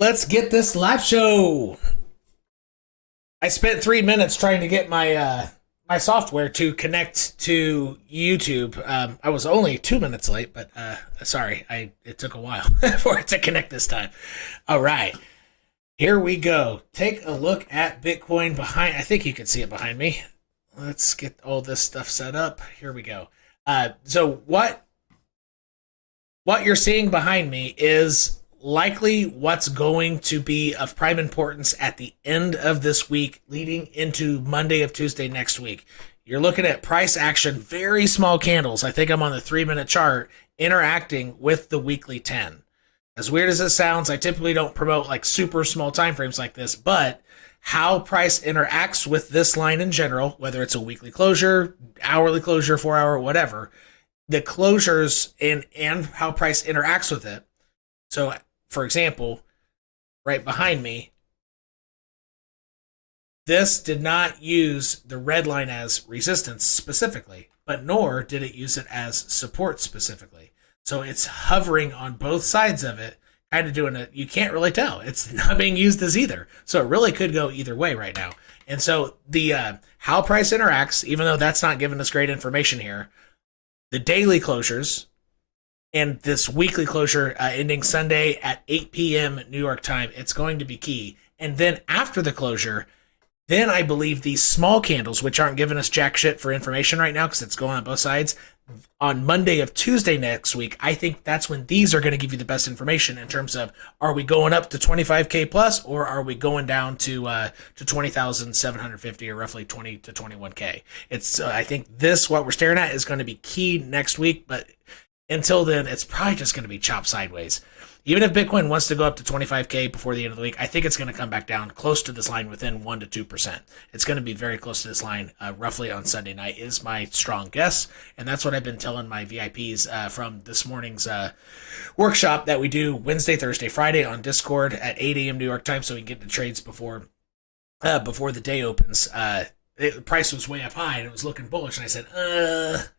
Let's get this live show. I spent 3 minutes trying to get my software to connect to YouTube. I was only 2 minutes late, but sorry, it took a while for it to connect this time. All right, here we go. Take a look at Bitcoin behind. I think you can see it behind me. Let's get all this stuff set up. Here we go. So what you're seeing behind me is likely what's going to be of prime importance at the end of this week, leading into Monday of Tuesday next week. You're looking at price action, very small candles. I think I'm on the 3 minute chart, interacting with the weekly 10. As weird as it sounds, I typically don't promote like super small time frames like this, but how price interacts with this line in general, whether it's a weekly closure, hourly closure, 4 hour, whatever, the closures and how price interacts with it. So, for example, right behind me, this did not use the red line as resistance specifically, but nor did it use it as support specifically. So it's hovering on both sides of it, kind of doing it. You can't really tell. It's not being used as either. So it really could go either way right now. And so the how price interacts, even though that's not giving us great information here, the daily closures and this weekly closure ending Sunday at 8 p.m. New York time, it's going to be key. And then after the closure, then I believe these small candles, which aren't giving us jack shit for information right now because it's going on both sides, on Monday of Tuesday next week, I think that's when these are going to give you the best information in terms of, are we going up to 25K plus, or are we going down to 20,750, or roughly 20 to 21K. It's I think what we're staring at is going to be key next week, but until then, it's probably just going to be chop sideways. Even if Bitcoin wants to go up to 25K before the end of the week, I think it's going to come back down close to this line within 1 to 2%. It's going to be very close to this line roughly on Sunday night is my strong guess. And that's what I've been telling my VIPs from this morning's workshop that we do Wednesday, Thursday, Friday on Discord at 8 a.m. New York time, so we can get the trades before the day opens. The price was way up high and it was looking bullish. And I said,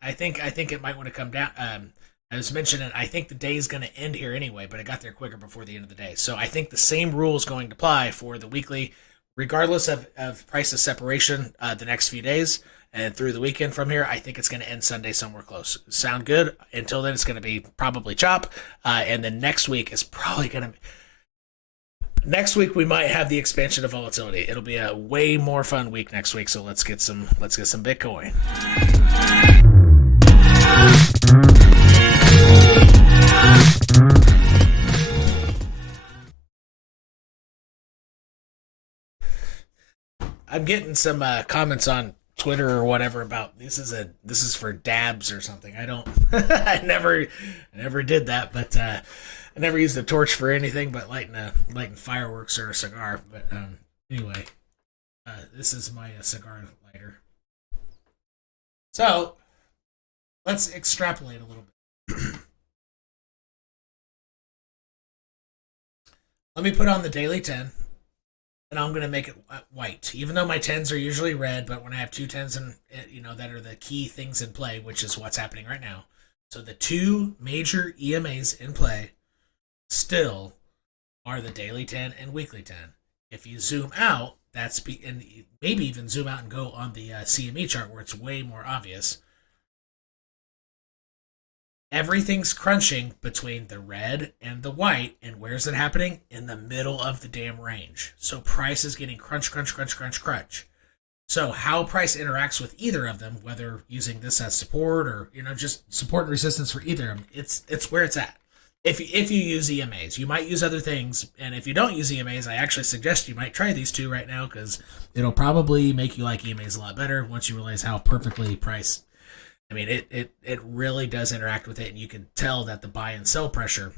I think it might want to come down. I was mentioning, I think the day is going to end here anyway, but I got there quicker before the end of the day. So I think the same rule is going to apply for the weekly, regardless of prices separation the next few days and through the weekend from here. I think it's going to end Sunday somewhere close. Sound good? Until then, it's going to be probably chop. And then next week is probably going to next week we might have the expansion of volatility. It'll be a way more fun week next week. So let's get some Bitcoin. I'm getting some comments on Twitter or whatever about this is for dabs or something. I don't I never did that, but I never used a torch for anything but lighting fireworks or a cigar. But anyway, this is my cigar lighter. So let's extrapolate a little bit. Let me put on the daily 10. And I'm going to make it white, even though my 10s are usually red. But when I have two 10s and that are the key things in play, which is what's happening right now. So the two major EMAs in play still are the daily 10 and weekly 10. If you zoom out, and maybe even zoom out and go on the CME chart where it's way more obvious. Everything's crunching between the red and the white, and where's it happening? In the middle of the damn range. So price is getting crunch. So how price interacts with either of them, whether using this as support or just support and resistance for either of them, it's where it's at. If you use EMAs, you might use other things, and if you don't use EMAs, I actually suggest you might try these two right now because it'll probably make you like EMAs a lot better once you realize how perfectly priced. I mean, it really does interact with it, and you can tell that the buy and sell pressure,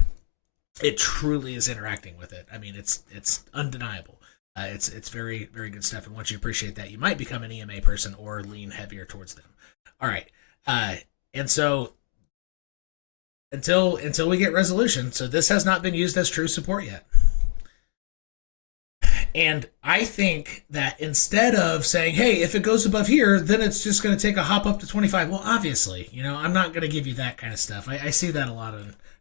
it truly is interacting with it. I mean, it's undeniable. It's very, very good stuff, and once you appreciate that, you might become an EMA person or lean heavier towards them. All right, and so until we get resolution, so this has not been used as true support yet. And I think that instead of saying, hey, if it goes above here, then it's just going to take a hop up to 25. Well, obviously, I'm not going to give you that kind of stuff. I see that a lot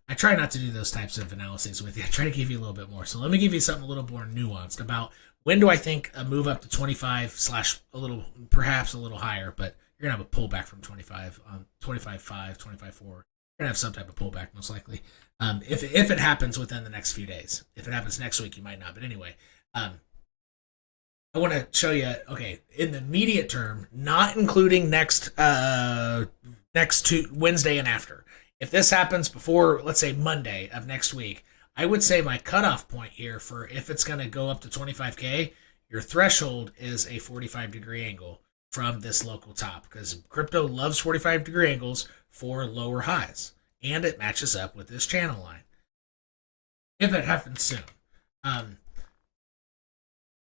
I try not to do those types of analyses with you. I try to give you a little bit more. So let me give you something a little more nuanced about when do I think a move up to 25 slash a little, perhaps a little higher, but you're going to have a pullback from 25 on 25.5, 25.4. You're going to have some type of pullback most likely. If it happens within the next few days. If it happens next week, you might not. But anyway, I want to show you, okay, in the immediate term, not including next Wednesday and after. If this happens before, let's say, Monday of next week, I would say my cutoff point here for if it's going to go up to 25K, your threshold is a 45-degree angle from this local top, because crypto loves 45-degree angles for lower highs, and it matches up with this channel line. If it happens soon.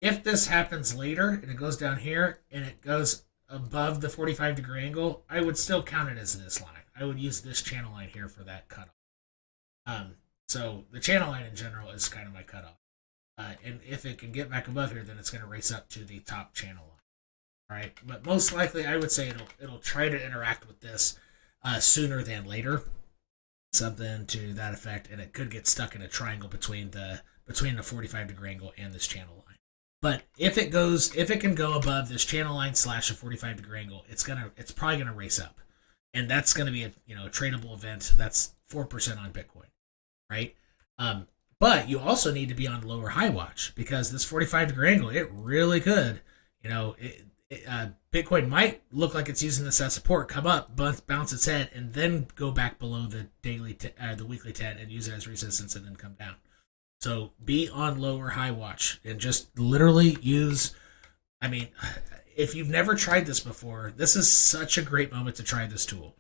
If this happens later and it goes down here and it goes above the 45-degree angle, I would still count it as this line. I would use this channel line here for that cutoff. So the channel line in general is kind of my cutoff. And if it can get back above here, then it's going to race up to the top channel line. All right, but most likely I would say it'll try to interact with this sooner than later, something to that effect, and it could get stuck in a triangle between the 45-degree angle and this channel line. But if it can go above this channel line slash a 45-degree angle, it's probably gonna race up, and that's gonna be a tradable event. That's 4% on Bitcoin, right? But you also need to be on lower high watch, because this 45-degree angle, it really could, Bitcoin might look like it's using this as support, come up, bounce its head, and then go back below the the weekly 10 and use it as resistance, and then come down. So be on lower high watch and just literally use, if you've never tried this before, this is such a great moment to try this tool.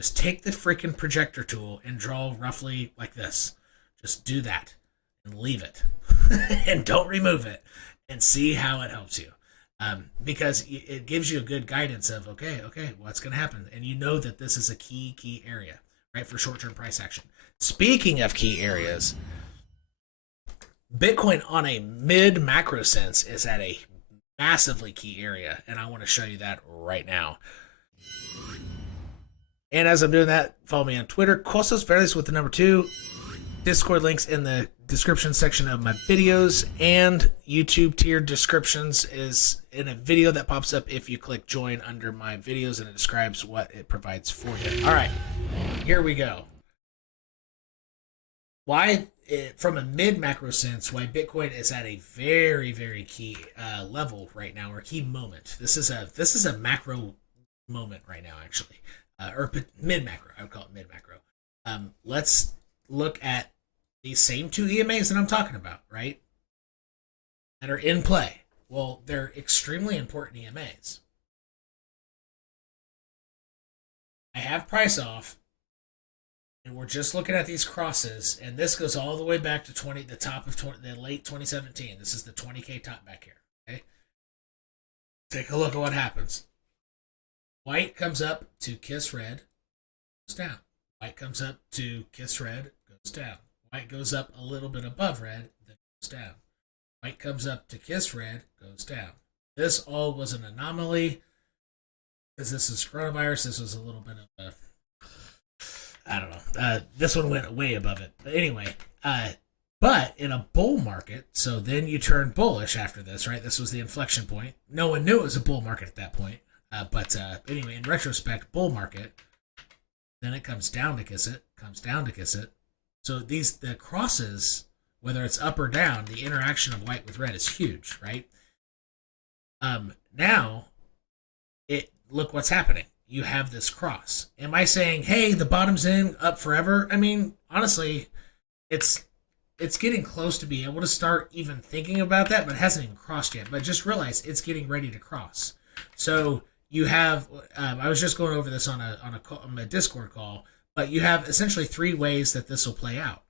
Just take the freaking projector tool and draw roughly like this. Just do that and leave it and don't remove it, and see how it helps you. Because it gives you a good guidance of, okay, what's going to happen? And you know that this is a key area, right, for short-term price action. Speaking of key areas, Bitcoin on a mid-macro sense is at a massively key area, and I want to show you that right now. And as I'm doing that, follow me on Twitter, Costos Verdes with the number 2. Discord links in the description section of my videos, and YouTube tiered descriptions is in a video that pops up if you click join under my videos, and it describes what it provides for you. All right, here we go. From a mid-macro sense, why Bitcoin is at a very key level right now, or key moment. This is a macro moment right now, actually, or mid-macro. I would call it mid-macro. Let's look at these same two EMAs that I'm talking about, right? That are in play. Well, they're extremely important EMAs. I have price off, and we're just looking at these crosses, and this goes all the way back to the late 2017. This is the 20K top back here. Okay, take a look at what happens. White comes up to kiss red, goes down. White comes up to kiss red, goes down. White goes up a little bit above red, then goes down. White comes up to kiss red, goes down. This all was an anomaly, because this is coronavirus. This was a little bit of a, I don't know. This one went way above it. But anyway, but in a bull market, so then you turn bullish after this, right? This was the inflection point. No one knew it was a bull market at that point. But anyway, in retrospect, bull market, then it comes down to kiss it, comes down to kiss it. So the crosses, whether it's up or down, the interaction of white with red is huge, right? Now, look what's happening. You have this cross. Am I saying, hey, the bottom's in, up forever? I mean, honestly, it's getting close to being able to start even thinking about that, but it hasn't even crossed yet. But just realize it's getting ready to cross. So you have, I was just going over this on a Discord call, but you have essentially 3 ways that this will play out.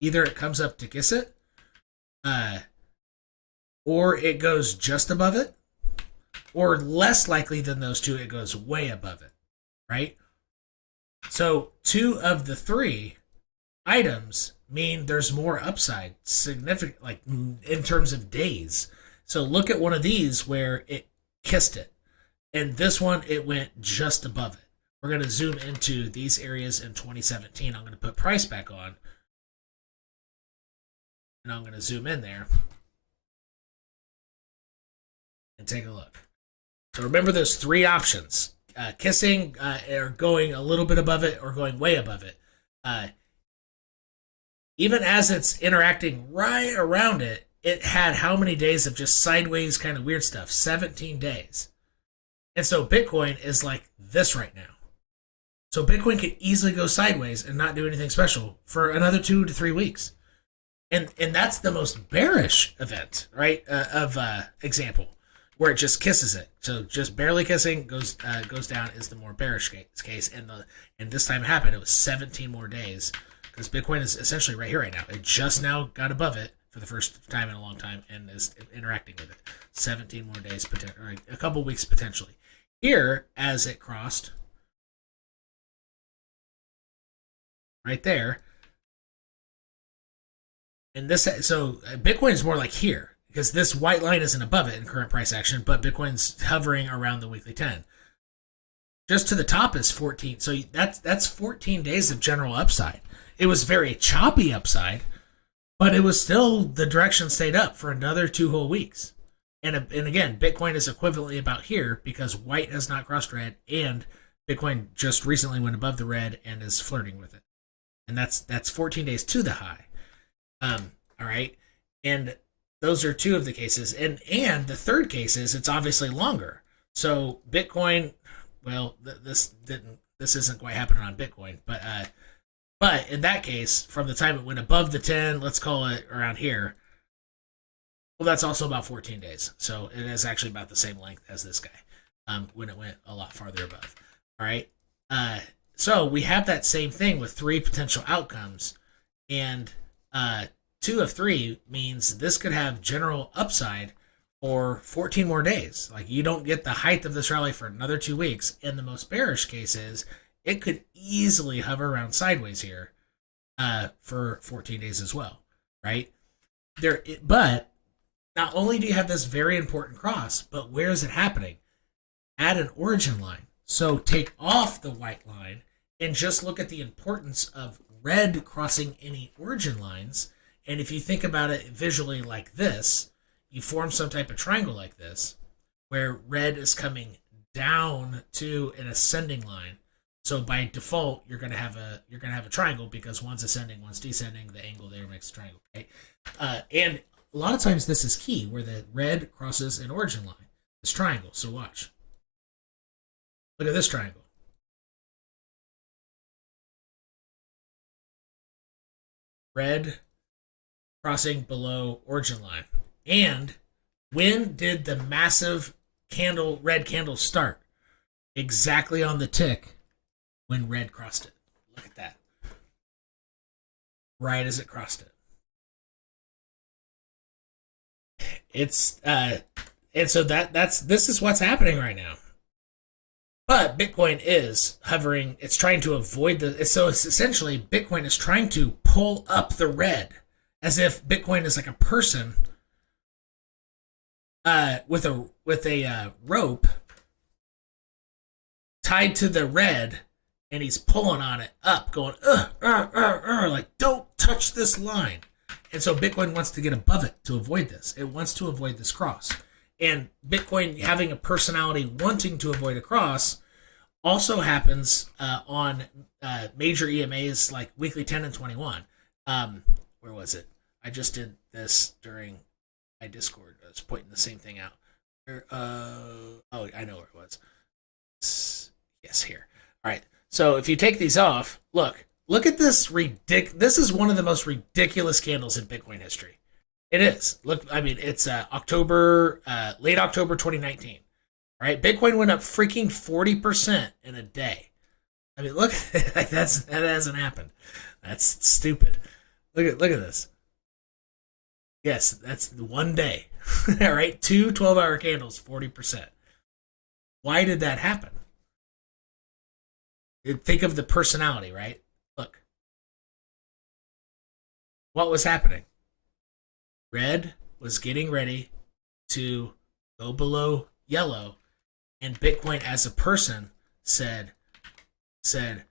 Either it comes up to kiss it, or it goes just above it, or less likely than those two, it goes way above it, right? So 2 of the 3 items mean there's more upside, significant, like in terms of days. So look at one of these where it kissed it, and this one, it went just above it. we're going to zoom into these areas in 2017. I'm going to put price back on, and I'm going to zoom in there and take a look. So remember those three options: kissing, or going a little bit above it, or going way above it. Even as it's interacting right around it, it had how many days of just sideways kind of weird stuff? 17 days. And so Bitcoin is like this right now. So Bitcoin could easily go sideways and not do anything special for another 2 to 3 weeks. And that's the most bearish event, right? Example where it just kisses it. So just barely kissing goes down is the more bearish case. And this time it happened. It was 17 more days because Bitcoin is essentially right here right now. It just now got above it for the first time in a long time and is interacting with it. 17 more days, or a couple weeks potentially. Here, as it crossed right there, and this, so Bitcoin is more like here because this white line isn't above it in current price action, but Bitcoin's hovering around the weekly 10. Just to the top is 14. So that's 14 days of general upside. It was very choppy upside, but it was still, the direction stayed up for another 2 whole weeks. And again, Bitcoin is equivalently about here because white has not crossed red, and Bitcoin just recently went above the red and is flirting with it. And that's 14 days to the high. All right. And those are 2 of the cases. And the third case is it's obviously longer. So Bitcoin, well, this isn't quite happening on Bitcoin, but in that case, from the time it went above the 10, let's call it around here, well, that's also about 14 days. So it is actually about the same length as this guy when it went a lot farther above. All right. So we have that same thing with 3 potential outcomes. And 2 of 3 means this could have general upside for 14 more days. Like, you don't get the height of this rally for another 2 weeks. And the most bearish case is it could easily hover around sideways here for 14 days as well, right? But not only do you have this very important cross, but where is it happening? At an origin line. So take off the white line and just look at the importance of red crossing any origin lines. And if you think about it visually like this, you form some type of triangle like this, where red is coming down to an ascending line. So by default, you're gonna have a triangle because one's ascending, one's descending. The angle there makes a triangle. Okay, and a lot of times this is key, where the red crosses an origin line. This triangle. So watch. Look at this triangle. Red crossing below origin line. And when did the massive red candle start? Exactly on the tick when red crossed it. Look at that. Right as it crossed it. It's and so this is what's happening right now. But Bitcoin is hovering. It's trying to avoid so it's essentially Bitcoin is trying to pull up the red, as if Bitcoin is like a person with a rope tied to the red, and he's pulling on it up, going like, don't touch this line. And so Bitcoin wants to get above it to avoid this. It wants to avoid this cross. And Bitcoin having a personality wanting to avoid a cross also happens on major EMAs like weekly 10 and 21. Where was it? I just did this during my Discord. I was pointing the same thing out. I know where it was. Yes, here. All right. So if you take these off, look at this This is one of the most ridiculous candles in Bitcoin history. It is. Look, I mean, it's late October 2019. Right? Bitcoin went up freaking 40% in a day. I mean, look, that hasn't happened. That's stupid. Look at this. Yes, that's the one day. All right, 2 12-hour candles, 40%. Why did that happen? Think of the personality, right? Look. What was happening? Red was getting ready to go below yellow, and Bitcoin as a person said, said,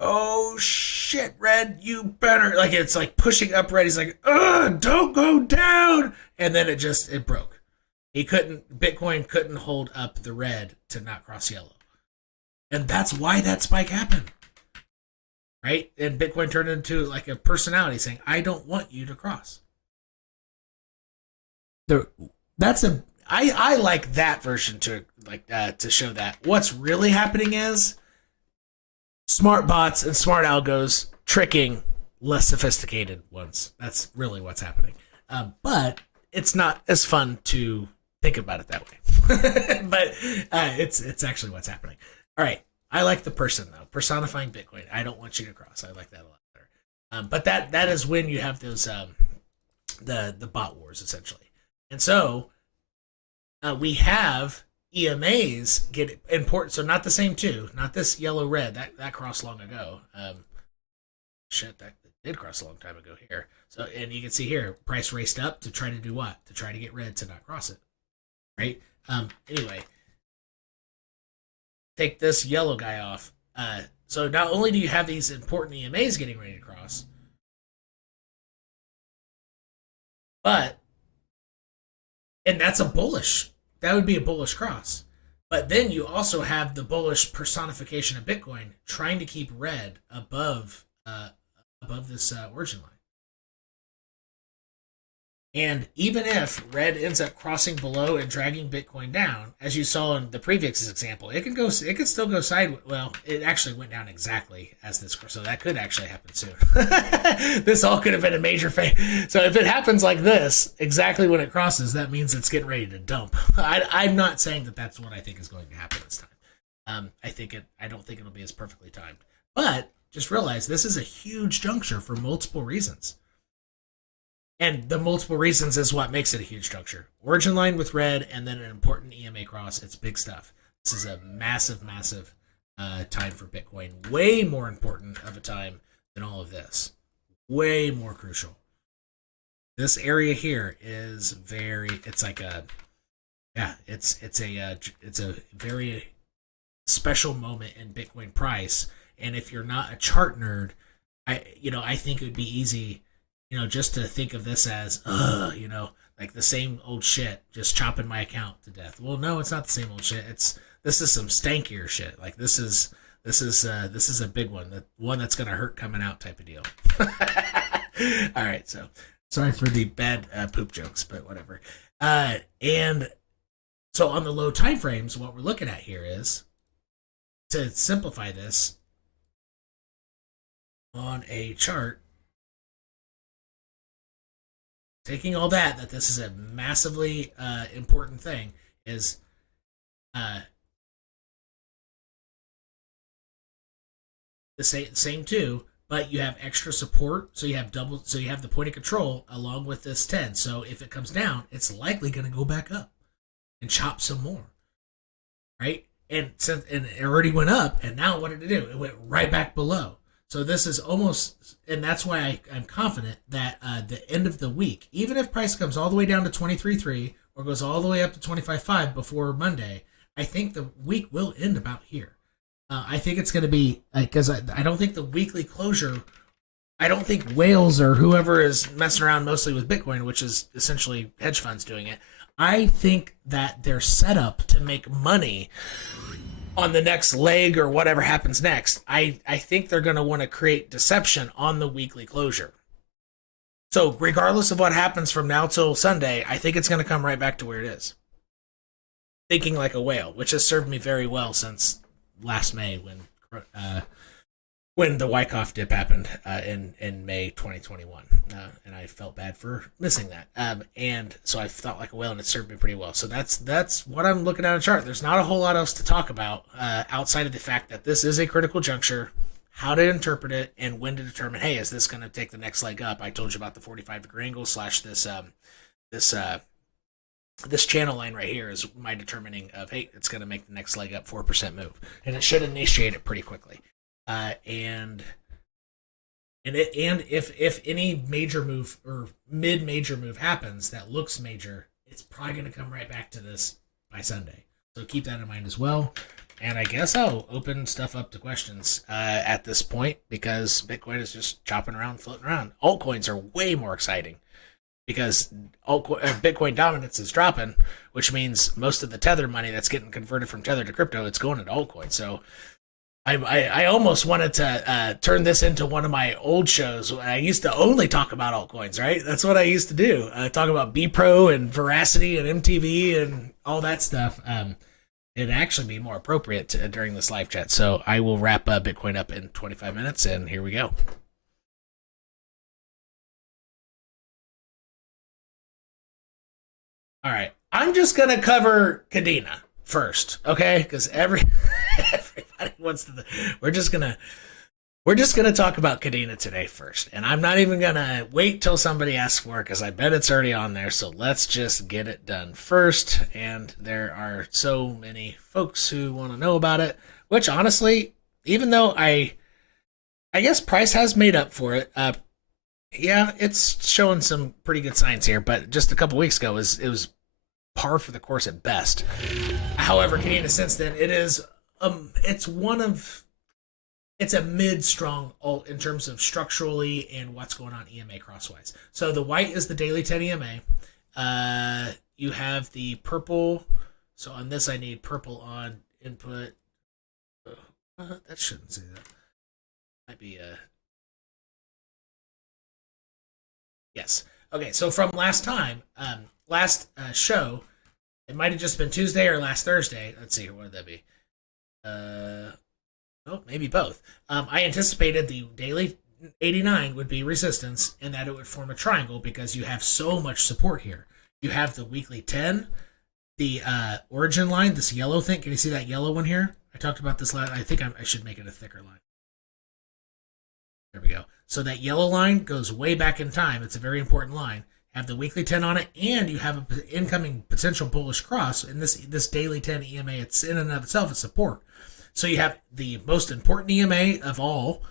"Oh shit, Red, you better," like it's like pushing up Red. He's like, "Ugh, don't go down," and then it broke. Bitcoin couldn't hold up the red to not cross yellow, and that's why that spike happened, right? And Bitcoin turned into like a personality saying, "I don't want you to cross." I like that version to show that what's really happening is smart bots and smart algos tricking less sophisticated ones. That's really what's happening. But it's not as fun to think about it that way. But it's actually what's happening. All right. I like the person though, personifying Bitcoin. I don't want you to cross. I like that a lot better. But that is when you have those the bot wars essentially. And so we have EMAs get important. So not the same two, not this yellow red that crossed long ago. That did cross a long time ago here. So and you can see here, price raced up to try to do what? To try to get red to not cross it, right? Anyway, take this yellow guy off. So not only do you have these important EMAs getting ready to cross, and that's that would be a bullish cross. But then you also have the bullish personification of Bitcoin trying to keep red above this origin line. And even if red ends up crossing below and dragging Bitcoin down, as you saw in the previous example, it can still go sideways. Well, it actually went down exactly as this, so that could actually happen soon. This all could have been a major fail. So if it happens like this, exactly when it crosses, that means it's getting ready to dump. I'm not saying that that's what I think is going to happen this time. I don't think it'll be as perfectly timed. But just realize this is a huge juncture for multiple reasons. And the multiple reasons is what makes it a huge juncture. Origin line with red, and then an important EMA cross. It's big stuff. This is a massive, massive time for Bitcoin. Way more important of a time than all of this. Way more crucial. This area here is it's a very special moment in Bitcoin price. And if you're not a chart nerd, I think it would be easy, just to think of this as, like the same old shit, just chopping my account to death. Well, no, it's not the same old shit. This is some stankier shit. Like this is a big one, the one that's gonna hurt coming out type of deal. All right, so sorry for the bad poop jokes, but whatever. And so on the low time frames, what we're looking at here is, to simplify this on a chart, taking all that this is a massively important thing, is the same too, but you have extra support, so you have the point of control along with this 10. So if it comes down, it's likely going to go back up and chop some more, right? And it already went up, and now what did it do? It went right back below. So this is almost, and that's why I'm confident that the end of the week, even if price comes all the way down to 23.3 or goes all the way up to 25.5 before Monday, I think the week will end about here. I think it's going to be, because I don't think the weekly closure, I don't think whales or whoever is messing around mostly with Bitcoin, which is essentially hedge funds doing it, I think that they're set up to make money on the next leg or whatever happens next. I think they're going to want to create deception on the weekly closure. So regardless of what happens from now till Sunday, I think it's going to come right back to where it is. Thinking like a whale, which has served me very well since last May when the Wyckoff dip happened in May 2021. And I felt bad for missing that. And so I thought like a whale, and it served me pretty well. So that's what I'm looking at on a chart. There's not a whole lot else to talk about outside of the fact that this is a critical juncture, how to interpret it, and when to determine, hey, is this going to take the next leg up? I told you about the 45-degree angle / this channel line right here is my determining of, hey, it's going to make the next leg up 4% move. And it should initiate it pretty quickly. And if any major move or mid-major move happens that looks major, it's probably going to come right back to this by Sunday. So keep that in mind as well. And I guess I'll open stuff up to questions at this point because Bitcoin is just chopping around, floating around. Altcoins are way more exciting because Bitcoin dominance is dropping, which means most of the Tether money that's getting converted from Tether to crypto, it's going into altcoin. So I almost wanted to turn this into one of my old shows. I used to only talk about altcoins, right? That's what I used to do. Talk about B-Pro and Veracity and MTV and all that stuff. It'd actually be more appropriate during this live chat. So I will wrap Bitcoin up in 25 minutes, and here we go. All right. I'm just going to cover Kadena first, okay? Because everybody wants to. We're just gonna talk about Kadena today first, and I'm not even gonna wait till somebody asks for it because I bet it's already on there. So let's just get it done first. And there are so many folks who want to know about it, which honestly, even though I guess price has made up for it. Yeah, it's showing some pretty good signs here, but just a couple weeks ago it was par for the course at best. However, Kadena since then it's a mid-strong alt in terms of structurally and what's going on EMA crosswise. So the white is the daily 10 EMA. You have the purple. So on this, I need purple on input. That shouldn't say that. Might be yes. Okay. So from last time, last show, it might have just been Tuesday or last Thursday. Let's see. What would that be? Oh, maybe both. I anticipated the daily 89 would be resistance and that it would form a triangle because you have so much support here. You have the weekly 10, the origin line, this yellow thing. Can you see that yellow one here? I talked about this last. I think I should make it a thicker line. There we go. So that yellow line goes way back in time. It's a very important line. Have the weekly 10 on it, and you have an incoming potential bullish cross. And this daily 10 EMA, it's in and of itself a support. So you have the most important EMA of all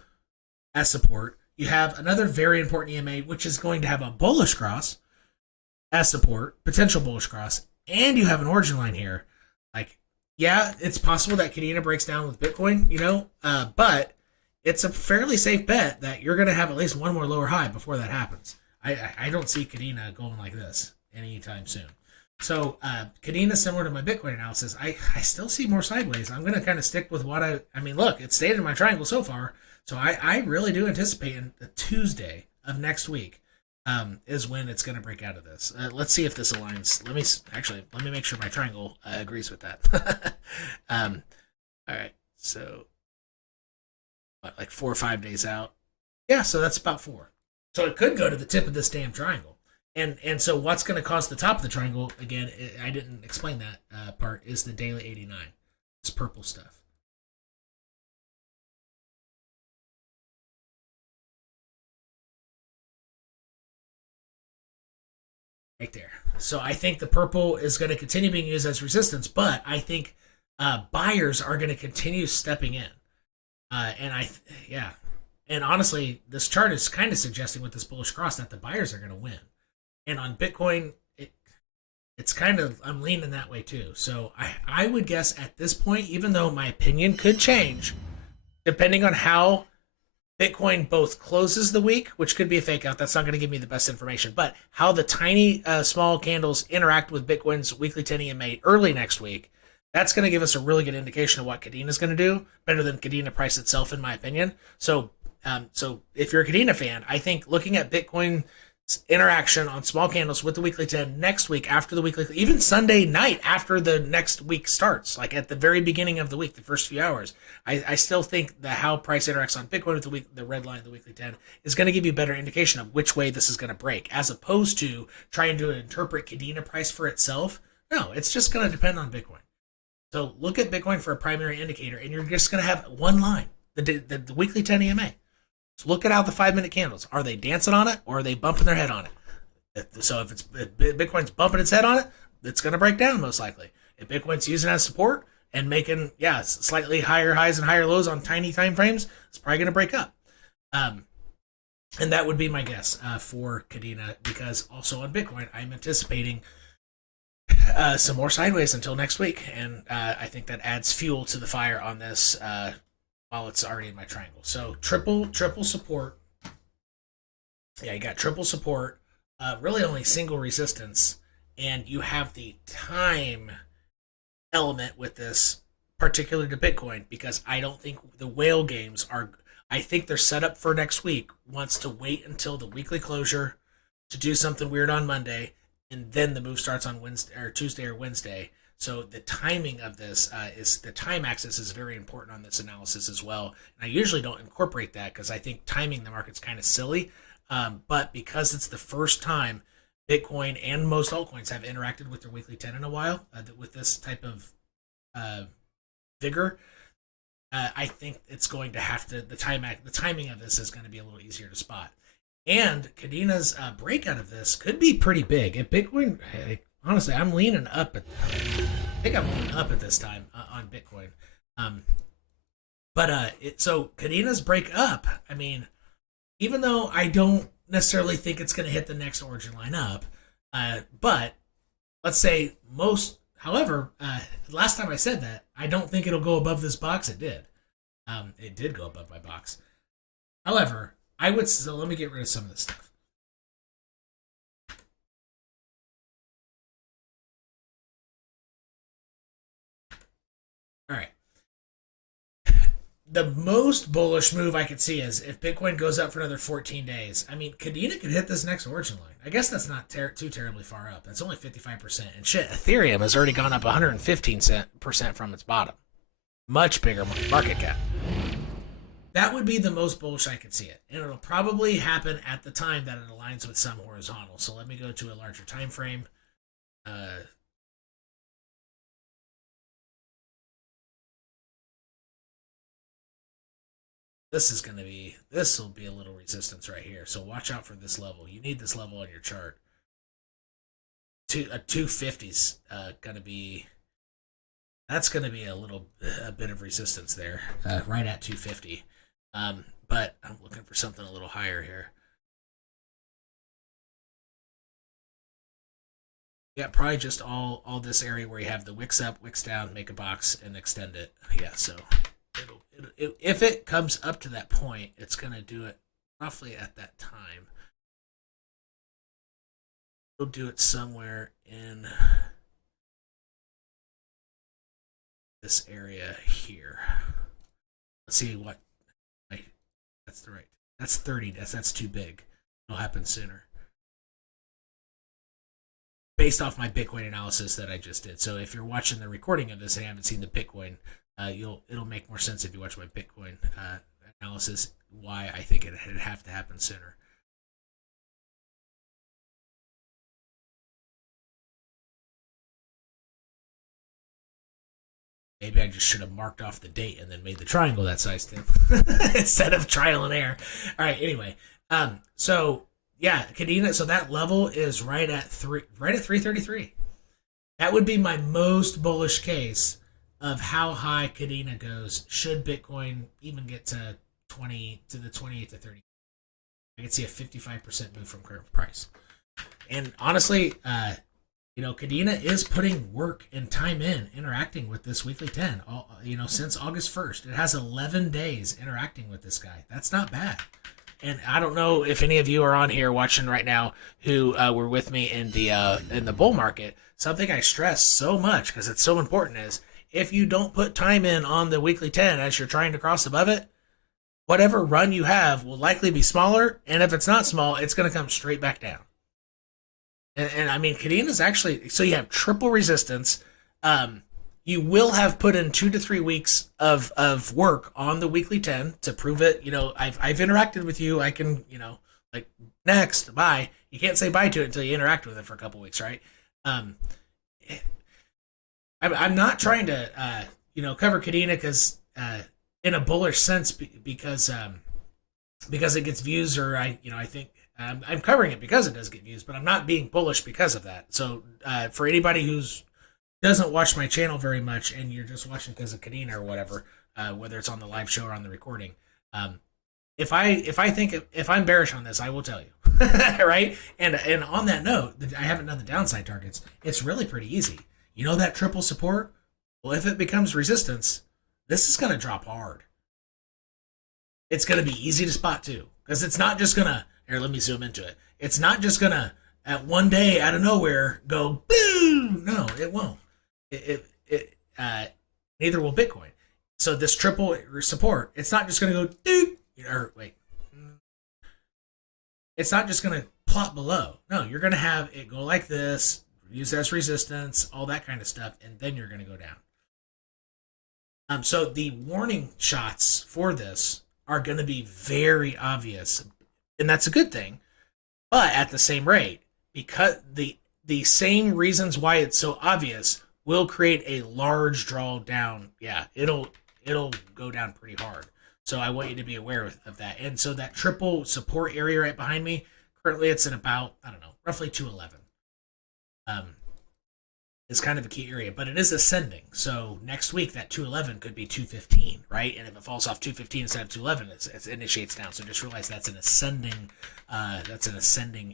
as support. You have another very important EMA, which is going to have a bullish cross as support, potential bullish cross, and you have an origin line here. Like, yeah, it's possible that Kadena breaks down with Bitcoin, but it's a fairly safe bet that you're going to have at least one more lower high before that happens. I don't see Kadena going like this anytime soon. So Kadena, similar to my Bitcoin analysis, I still see more sideways. I'm going to kind of stick with what I mean, look, it stayed in my triangle so far. So I really do anticipate in the Tuesday of next week is when it's going to break out of this. Let's see if this aligns. Let me make sure my triangle agrees with that. All right. So like 4 or 5 days out. Yeah. So that's about 4. So it could go to the tip of this damn triangle. And so what's going to cause the top of the triangle, again, I didn't explain that part, is the daily 89. This purple stuff. Right there. So I think the purple is going to continue being used as resistance, but I think buyers are going to continue stepping in. And honestly, this chart is kind of suggesting with this bullish cross that the buyers are going to win. And on Bitcoin, it's kind of, I'm leaning that way too. So I would guess at this point, even though my opinion could change, depending on how Bitcoin both closes the week, which could be a fake out, that's not going to give me the best information, but how the tiny small candles interact with Bitcoin's weekly 10 EMA early next week, that's going to give us a really good indication of what Kadena is going to do, better than Kadena price itself, in my opinion. So if you're a Kadena fan, I think looking at Bitcoin interaction on small candles with the weekly 10 next week after the weekly, even Sunday night after the next week starts, like at the very beginning of the week, the first few hours, I still think that how price interacts on Bitcoin with the red line of the weekly 10 is going to give you a better indication of which way this is going to break, as opposed to trying to interpret Kadena price for itself. No, it's just going to depend on Bitcoin. So look at Bitcoin for a primary indicator, and you're just going to have one line, the weekly 10 EMA. So look at how the 5-minute candles, are they dancing on it or are they bumping their head on it? So if Bitcoin's bumping its head on it, it's going to break down most likely. If Bitcoin's using it as support and making slightly higher highs and higher lows on tiny time frames, it's probably going to break up. And that would be my guess for Kadena, because also on Bitcoin, I'm anticipating Some more sideways until next week, and I think that adds fuel to the fire on this while it's already in my triangle. So triple support. Yeah, you got triple support. Really only single resistance, and you have the time element with this, particular to Bitcoin, because I don't think the whale games are. I think they're set up for next week. Wants to wait until the weekly closure to do something weird on Monday, and then the move starts on Wednesday or Tuesday or Wednesday. So the timing of this is the time axis is very important on this analysis as well. And I usually don't incorporate that because I think timing the market's kind of silly. But because it's the first time Bitcoin and most altcoins have interacted with their weekly 10 in a while with this type of vigor, I think it's going to have to the timing of this is going to be a little easier to spot. And Kadena's breakout of this could be pretty big. If Bitcoin, honestly, I'm leaning up. I think I'm leaning up at this time on Bitcoin. So Kadena's break up. I mean, even though I don't necessarily think it's going to hit the next origin line up, but let's say most. However, last time I said that, I don't think it'll go above this box. It did. It did go above my box. However, I would. So let me get rid of some of this stuff. All right. The most bullish move I could see is if Bitcoin goes up for another 14 days. I mean, Kadena could hit this next origin line. I guess that's not too terribly far up. That's only 55%. And shit, Ethereum has already gone up 115% from its bottom. Much bigger market cap. That would be the most bullish I could see it. And it'll probably happen at the time that it aligns with some horizontal. So let me go to a larger time frame. This will be a little resistance right here. So watch out for this level. You need this level on your chart. A 250's going to be, that's going to be a bit of resistance there, right at 250. But I'm looking for something a little higher here. Yeah, probably just all this area where you have the wicks up, wicks down, make a box, and extend it. Yeah, so if it comes up to that point, it's going to do it roughly at that time. It'll do it somewhere in this area here. Let's see what. That's the right. That's 30. That's too big. It'll happen sooner. Based off my Bitcoin analysis that I just did. So if you're watching the recording of this and haven't seen the Bitcoin, it'll make more sense if you watch my Bitcoin analysis. Why I think it'd have to happen sooner. Maybe I just should have marked off the date and then made the triangle that size too, instead of trial and error. All right. Anyway, so yeah, Kadena. So that level is right at 333. That would be my most bullish case of how high Kadena goes. Should Bitcoin even get to the 28 to 30? I could see a 55% move from current price. And honestly, Kadena is putting work and time in interacting with this weekly 10. Since August 1st, it has 11 days interacting with this guy. That's not bad. And I don't know if any of you are on here watching right now who were with me in the bull market. Something I stress so much because it's so important is if you don't put time in on the weekly 10 as you're trying to cross above it, whatever run you have will likely be smaller. And if it's not small, it's going to come straight back down. And I mean, Kadena's actually, so you have triple resistance. You will have put in 2 to 3 weeks of work on the weekly 10 to prove it. I've interacted with you. I can, like next, bye. You can't say bye to it until you interact with it for a couple weeks, right? I'm not trying to, cover Kadena because, in a bullish sense, because it gets views, or I think. I'm covering it because it does get views, but I'm not being bullish because of that. So for anybody who's doesn't watch my channel very much and you're just watching because of Kadena or whatever, whether it's on the live show or on the recording, if I'm bearish on this, I will tell you. right? And on that note, I haven't done the downside targets. It's really pretty easy. You know that triple support? Well, if it becomes resistance, this is going to drop hard. It's going to be easy to spot too, because it's not just going to, here, let me zoom into it. It's not just going to, at one day out of nowhere, go boom. No, it won't. Neither will Bitcoin. So this triple support, it's not just going to go doot, or wait. It's not just going to plop below. No, you're going to have it go like this, use as resistance, all that kind of stuff, and then you're going to go down. So the warning shots for this are going to be very obvious, and that's a good thing. But at the same rate, because the same reasons why it's so obvious will create a large drawdown. Yeah, it'll go down pretty hard. So I want you to be aware of that. And so that triple support area right behind me, currently it's at about, I don't know, roughly 211. Is kind of a key area, but it is ascending. So next week that 211 could be 215, right? And if it falls off 215 instead of 211, it initiates down. So just realize that's an ascending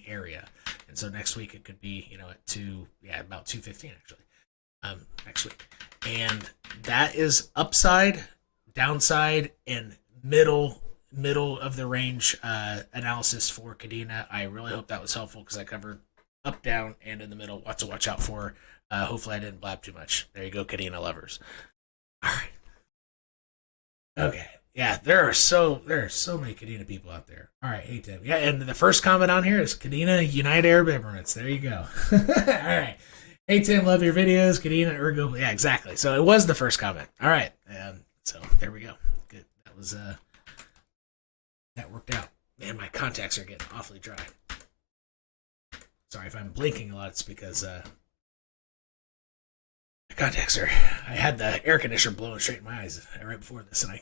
area. And so next week it could be, at about 215 actually. Next week. And that is upside, downside, and middle of the range analysis for Kadena. I really hope that was helpful because I covered up, down, and in the middle. What to watch out for. Hopefully I didn't blab too much. There you go, Kadena lovers. All right. Okay. Yeah, there are so many Kadena people out there. All right, hey Tim. Yeah, and the first comment on here is Kadena United Arab Emirates. There you go. All right. Hey Tim, love your videos. Kadena Ergo. Yeah, exactly. So it was the first comment. All right. So there we go. Good. That was that worked out. Man, my contacts are getting awfully dry. Sorry if I'm blinking a lot. It's because contacts are. I had the air conditioner blowing straight in my eyes right before this, and I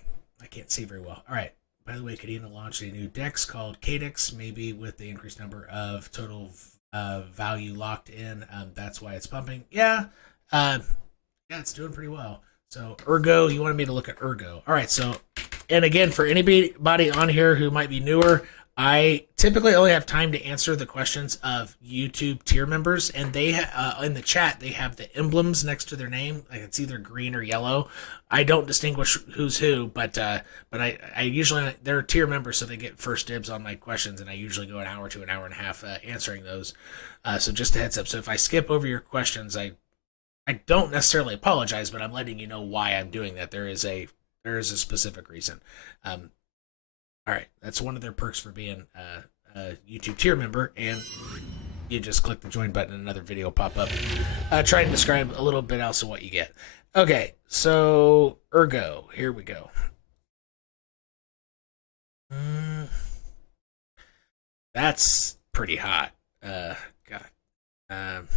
can't see very well. All right. By the way, Kadena launched a new DEX called KDEX, maybe with the increased number of total value locked in. That's why it's pumping. Yeah, it's doing pretty well. So Ergo, you wanted me to look at Ergo. All right. So, and again, for anybody on here who might be newer, I typically only have time to answer the questions of YouTube tier members, and they in the chat they have the emblems next to their name, like it's either green or yellow. I don't distinguish who's who, but I usually, they're tier members, so they get first dibs on my questions, and I usually go an hour to an hour and a half answering those. So just a heads up. So if I skip over your questions, I don't necessarily apologize, but I'm letting you know why I'm doing that. There is a specific reason. All right, that's one of their perks for being a YouTube tier member, and you just click the join button and another video will pop up. Try and describe a little bit else of what you get. Okay, so Ergo, here we go. That's pretty hot. God.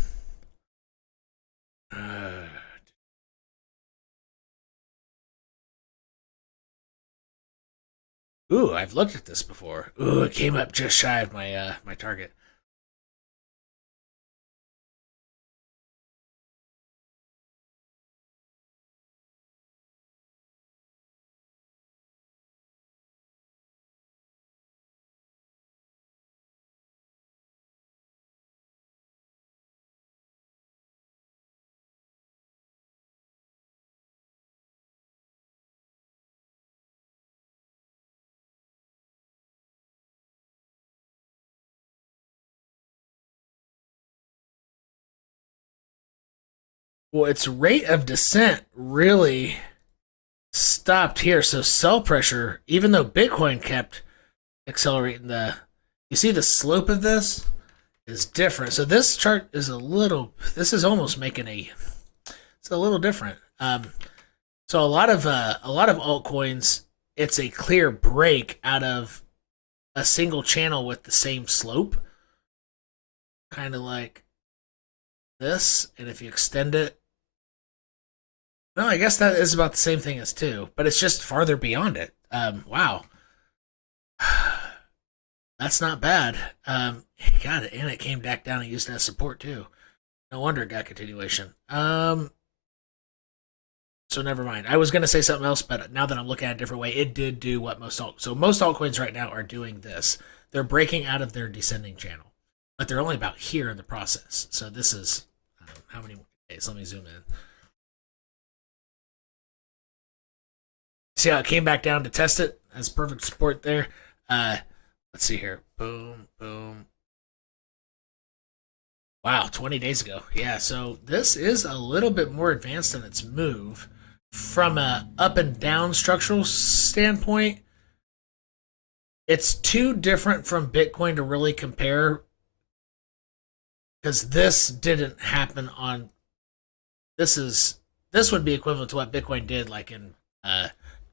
Ooh, I've looked at this before. Ooh, it came up just shy of my my target. Well, its rate of descent really stopped here. So sell pressure, even though Bitcoin kept accelerating, you see the slope of this is different. So this chart is this is almost making it's a little different. So a lot of altcoins, it's a clear break out of a single channel with the same slope, kind of like this. And if you extend it, no, I guess that is about the same thing as 2, but it's just farther beyond it. Wow. That's not bad. Got it, and it came back down and used it as support too. No wonder it got continuation. So never mind. I was going to say something else, but now that I'm looking at it a different way, it did do what most altcoins right now are doing this. they're breaking out of their descending channel, but they're only about here in the process. So this is how many days? Let me zoom in. See how it came back down to test it? That's perfect support there. Let's see here. Boom, boom. Wow, 20 days ago. Yeah, so this is a little bit more advanced in its move. From a up and down structural standpoint, it's too different from Bitcoin to really compare, because this didn't happen on this would be equivalent to what Bitcoin did like in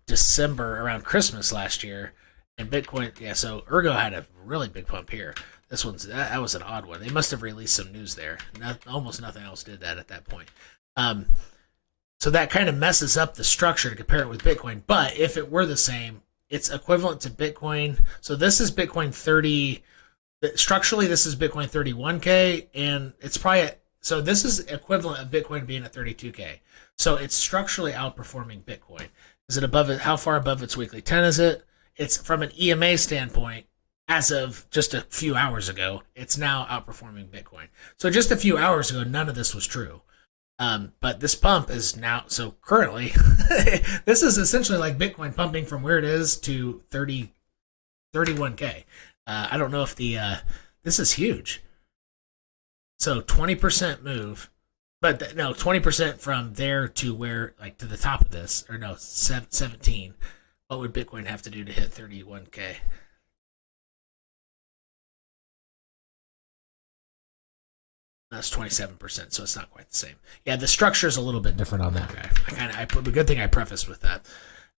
December around Christmas last year. And Bitcoin, yeah, so Ergo had a really big pump here. This one's that was an odd one. They must have released some news there. Almost nothing else did that at that point. So that kind of messes up the structure to compare it with Bitcoin. But if it were the same, it's equivalent to Bitcoin. So this is Bitcoin 30. Structurally, this is Bitcoin 31K, and it's probably so this is equivalent of Bitcoin being at 32K. So it's structurally outperforming Bitcoin. Is it above it? How far above its weekly 10 is it? It's from an EMA standpoint. As of just a few hours ago, it's now outperforming Bitcoin. So just a few hours ago, none of this was true. But this pump is now, so currently, this is essentially like Bitcoin pumping from where it is to 31K. I don't know if this is huge. So 20% move, but no, 20% from there to where, like to the top of this, or no, 17. What would Bitcoin have to do to hit 31K? That's 27%, so it's not quite the same. Yeah, the structure is a little bit different on that guy. I put a good thing I prefaced with that.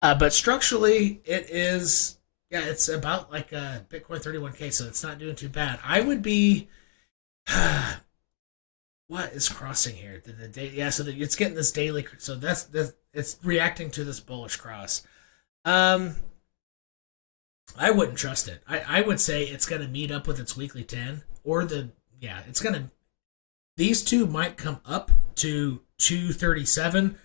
But structurally, it is, yeah, it's about like a Bitcoin 31K, so it's not doing too bad. I would be, what is crossing here? Yeah, so it's getting this daily, so it's reacting to this bullish cross. I wouldn't trust it. I would say it's going to meet up with its weekly 10, or it's going to. These two might come up to 237,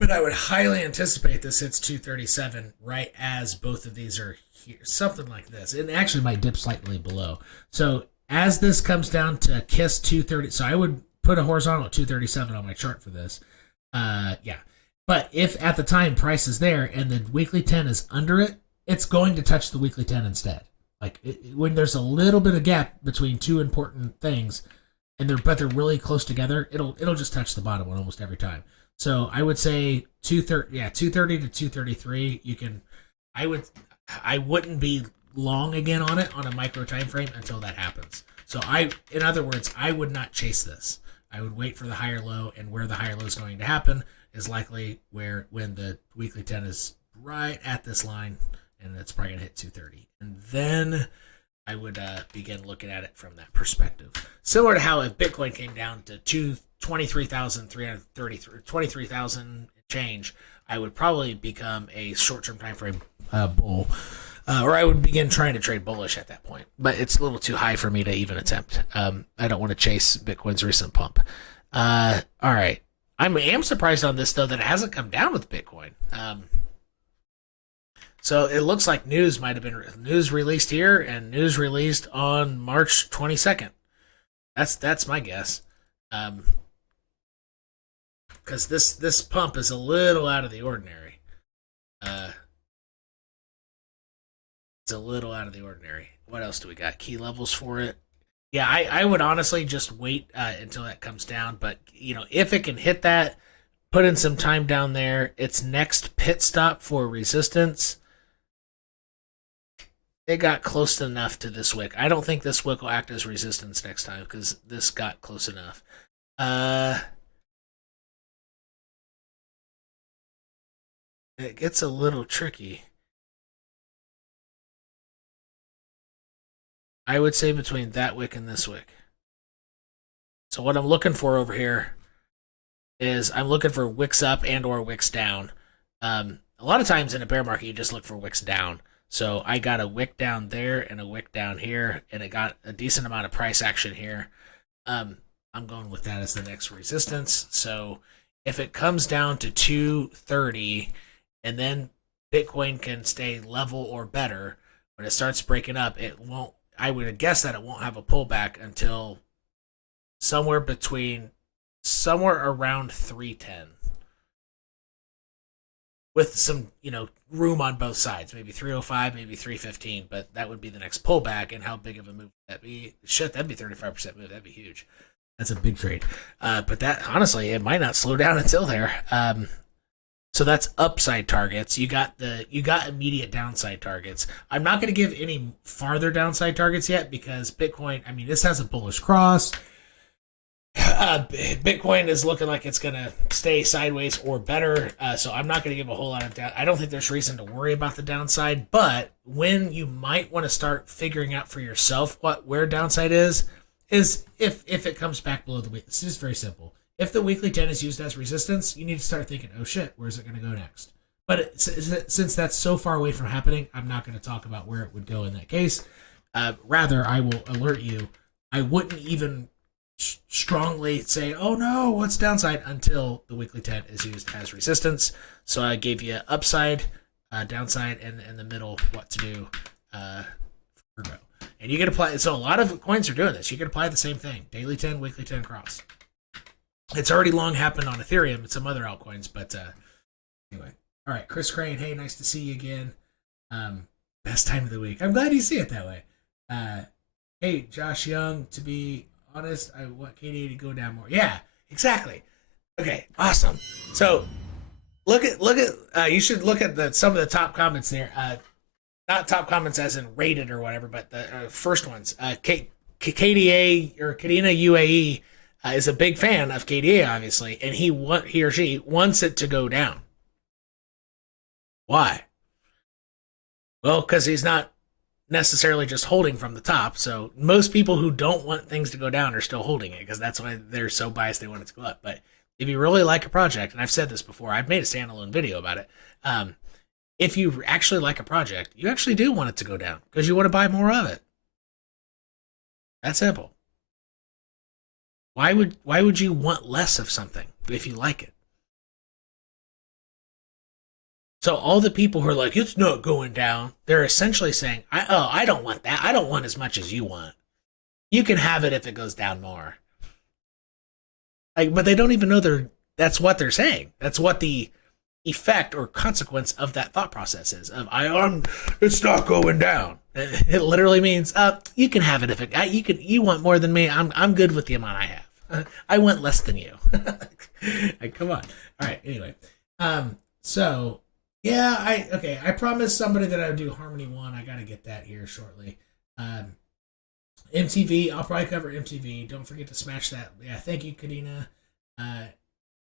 but I would highly anticipate this hits 237 right as both of these are here. Something like this. It actually might dip slightly below. So as this comes down to kiss 230, so I would put a horizontal at 237 on my chart for this. Yeah. But if at the time price is there and the weekly 10 is under it, it's going to touch the weekly 10 instead. Like when there's a little bit of gap between two important things, and they're really close together, it'll just touch the bottom one almost every time. So I would say 230 to 233. I wouldn't be long again on it on a micro time frame until that happens. So in other words, I would not chase this. I would wait for the higher low, and where the higher low is going to happen is likely when the weekly 10 is right at this line, and it's probably gonna hit 230, and then I would begin looking at it from that perspective. Similar to how if Bitcoin came down to 23,000 change, I would probably become a short-term time frame bull, or I would begin trying to trade bullish at that point. But it's a little too high for me to even attempt. I don't want to chase Bitcoin's recent pump. All right. I am surprised on this, though, that it hasn't come down with Bitcoin. So it looks like news might have been news released here and news released on March 22nd. That's my guess. Because this pump is a little out of the ordinary. It's a little out of the ordinary. What else do we got? Key levels for it. Yeah, I would honestly just wait until that comes down. But if it can hit that, put in some time down there. Its next pit stop for resistance. It got close enough to this wick. I don't think this wick will act as resistance next time because this got close enough. It gets a little tricky. I would say between that wick and this wick. So what I'm looking for over here is I'm looking for wicks up and or wicks down. A lot of times in a bear market, you just look for wicks down. So I got a wick down there and a wick down here, and it got a decent amount of price action here. I'm going with that as the next resistance. So if it comes down to 230 and then Bitcoin can stay level or better, when it starts breaking up, it won't. I would guess that it won't have a pullback until somewhere around 310, with some room on both sides, maybe 305, maybe 315, but that would be the next pullback. And how big of a move would that be? Shit, that'd be 35% move. That'd be huge. That's a big trade. But that, honestly, it might not slow down until there. So that's upside targets. You got immediate downside targets. I'm not going to give any farther downside targets yet, because Bitcoin, I mean, this has a bullish cross. Bitcoin is looking like it's going to stay sideways or better. So I'm not going to give a whole lot of down. I don't think there's reason to worry about the downside, but when you might want to start figuring out for yourself where downside is if it comes back below the week. It's just very simple. If the weekly 10 is used as resistance, you need to start thinking, oh shit, where's it going to go next? But since that's so far away from happening, I'm not going to talk about where it would go in that case. Rather, I will alert you. I wouldn't even strongly say, oh no, what's downside, until the weekly 10 is used as resistance. So I gave you upside, downside, and in the middle, what to do for Ergo. And you can apply, so a lot of coins are doing this. You can apply the same thing. Daily 10, weekly 10 cross. It's already long happened on Ethereum and some other altcoins, but anyway. All right, Chris Crane, hey, nice to see you again. Best time of the week. I'm glad you see it that way. Hey, Josh Young, to be honest, I want KDA to go down more. Yeah, exactly. Okay, awesome. So look at you should look at some of the top comments there. Not top comments as in rated or whatever, but the first ones. KDA or Kadena UAE is a big fan of KDA, obviously, and he or she wants it to go down. Why? Well, because he's not necessarily just holding from the top. So most people who don't want things to go down are still holding it, because that's why they're so biased they want it to go up. But if you really like a project, and I've said this before, I've made a standalone video about it. If you actually like a project, you actually do want it to go down because you want to buy more of it. That's simple. Why would you want less of something if you like it? So all the people who are like, it's not going down, they're essentially saying, I don't want that. I don't want as much as you want. You can have it if it goes down more. But they don't even know that's what they're saying. That's what the effect or consequence of that thought process is. It's not going down. It literally means, you can have it if you want more than me. I'm good with the amount I have. I want less than you. Come on. All right. Anyway, so. Yeah, I promised somebody that I would do Harmony 1. I gotta get that here shortly. MTV, I'll probably cover MTV. Don't forget to smash that. Yeah, thank you, Kadena.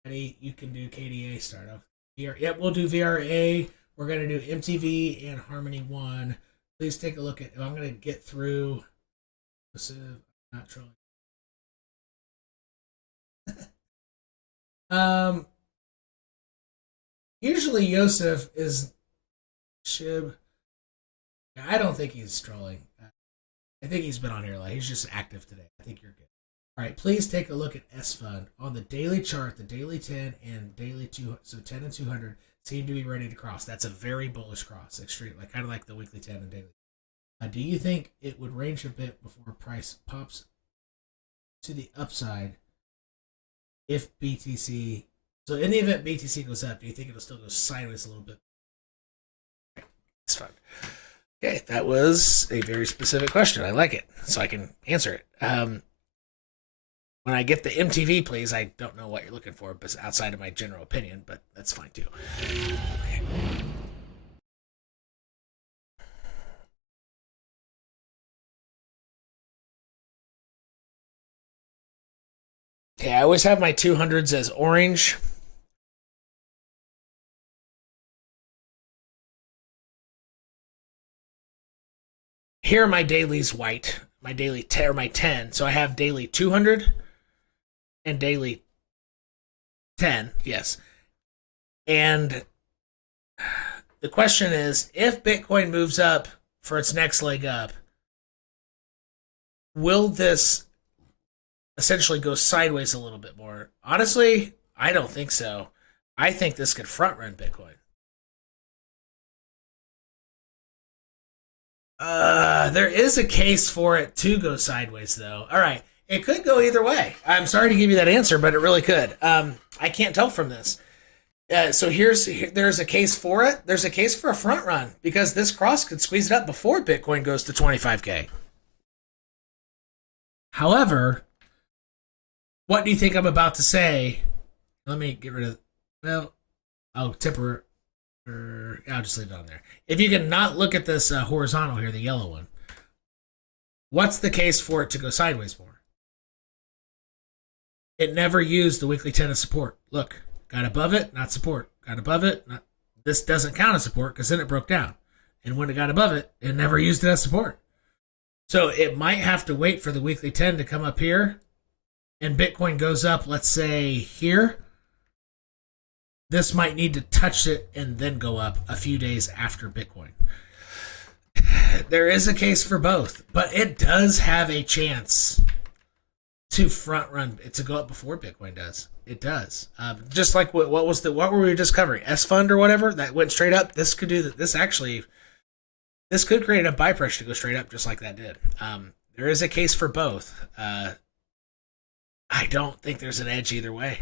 Eddie, you can do KDA start off. Yep, we'll do VRA. We're gonna do MTV and Harmony 1. Please take a look at, I'm gonna get through. Not trolling. Usually Yosef is Shib. I don't think he's trolling. I think he's been on here. He's just active today. I think you're good. All right, please take a look at S Fund on the daily chart. The daily 10 and daily 2, so 10 and 200 seem to be ready to cross. That's a very bullish cross, extreme, kind of like the weekly 10 and daily. Do you think it would range a bit before price pops to the upside if BTC? So in the event BTC goes up, do you think it'll still go sideways a little bit? That's fun. Okay, that was a very specific question. I like it, so I can answer it. When I get the MTV, please, I don't know what you're looking for, but outside of my general opinion, but that's fine too. Okay. Okay, I always have my 200s as orange. Here are my dailies white, my daily 10 or my 10. So I have daily 200 and daily 10, yes. And the question is, if Bitcoin moves up for its next leg up, will this essentially go sideways a little bit more? Honestly, I don't think so. I think this could front run Bitcoin. There is a case for it to go sideways, though. All right, it could go either way. I'm sorry to give you that answer, but it really could. I can't tell from this. So there's a case for it. There's a case for a front run because this cross could squeeze it up before Bitcoin goes to 25K. However, what do you think I'm about to say? Let me get rid of. Well, I'll tipper. I'll just leave it on there. If you can not look at this horizontal here, the yellow one, what's the case for it to go sideways more? It never used the weekly 10 as support. Look, got above it, not support. Got above it, not. This doesn't count as support because then it broke down. And when it got above it, it never used it as support. So it might have to wait for the weekly 10 to come up here, and Bitcoin goes up, let's say here. This might need to touch it and then go up a few days after Bitcoin. There is a case for both, but it does have a chance to front run it to go up before Bitcoin does. It does. Just like what were we just covering? S fund or whatever that went straight up. This could do that. This could create a buy pressure to go straight up, just like that did. There is a case for both. I don't think there's an edge either way.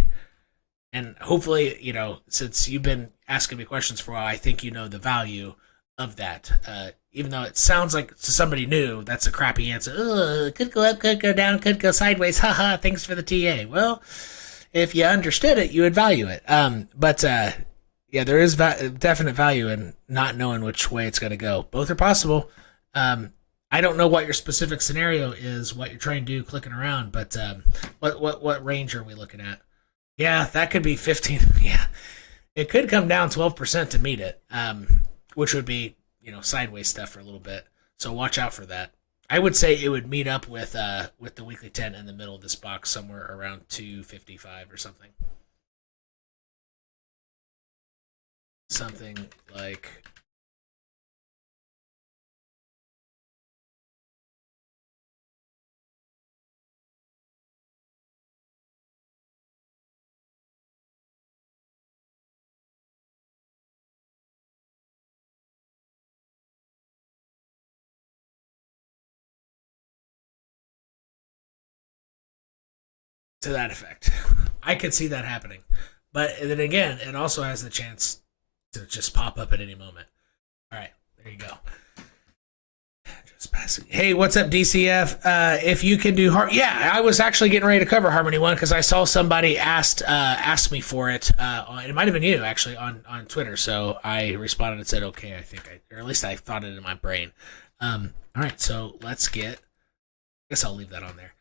And hopefully, since you've been asking me questions for a while, I think you know the value of that. Even though it sounds like to somebody new, that's a crappy answer. It could go up, could go down, could go sideways. Haha, thanks for the TA. Well, if you understood it, you would value it. But there is definite value in not knowing which way it's going to go. Both are possible. I don't know what your specific scenario is, what you're trying to do, clicking around, but what range are we looking at? Yeah, that could be 15. Yeah, it could come down 12% to meet it, which would be sideways stuff for a little bit. So watch out for that. I would say it would meet up with the weekly 10 in the middle of this box somewhere around 255 or something. Something like. To that effect. I could see that happening. But then again, it also has the chance to just pop up at any moment. All right, there you go. Just passing. Hey, what's up, DCF? If you can do yeah, I was actually getting ready to cover Harmony One because I saw somebody asked me for it. It might have been you actually on Twitter. So I responded and said, okay, or at least I thought it in my brain. All right, so let's get. I guess I'll leave that on there.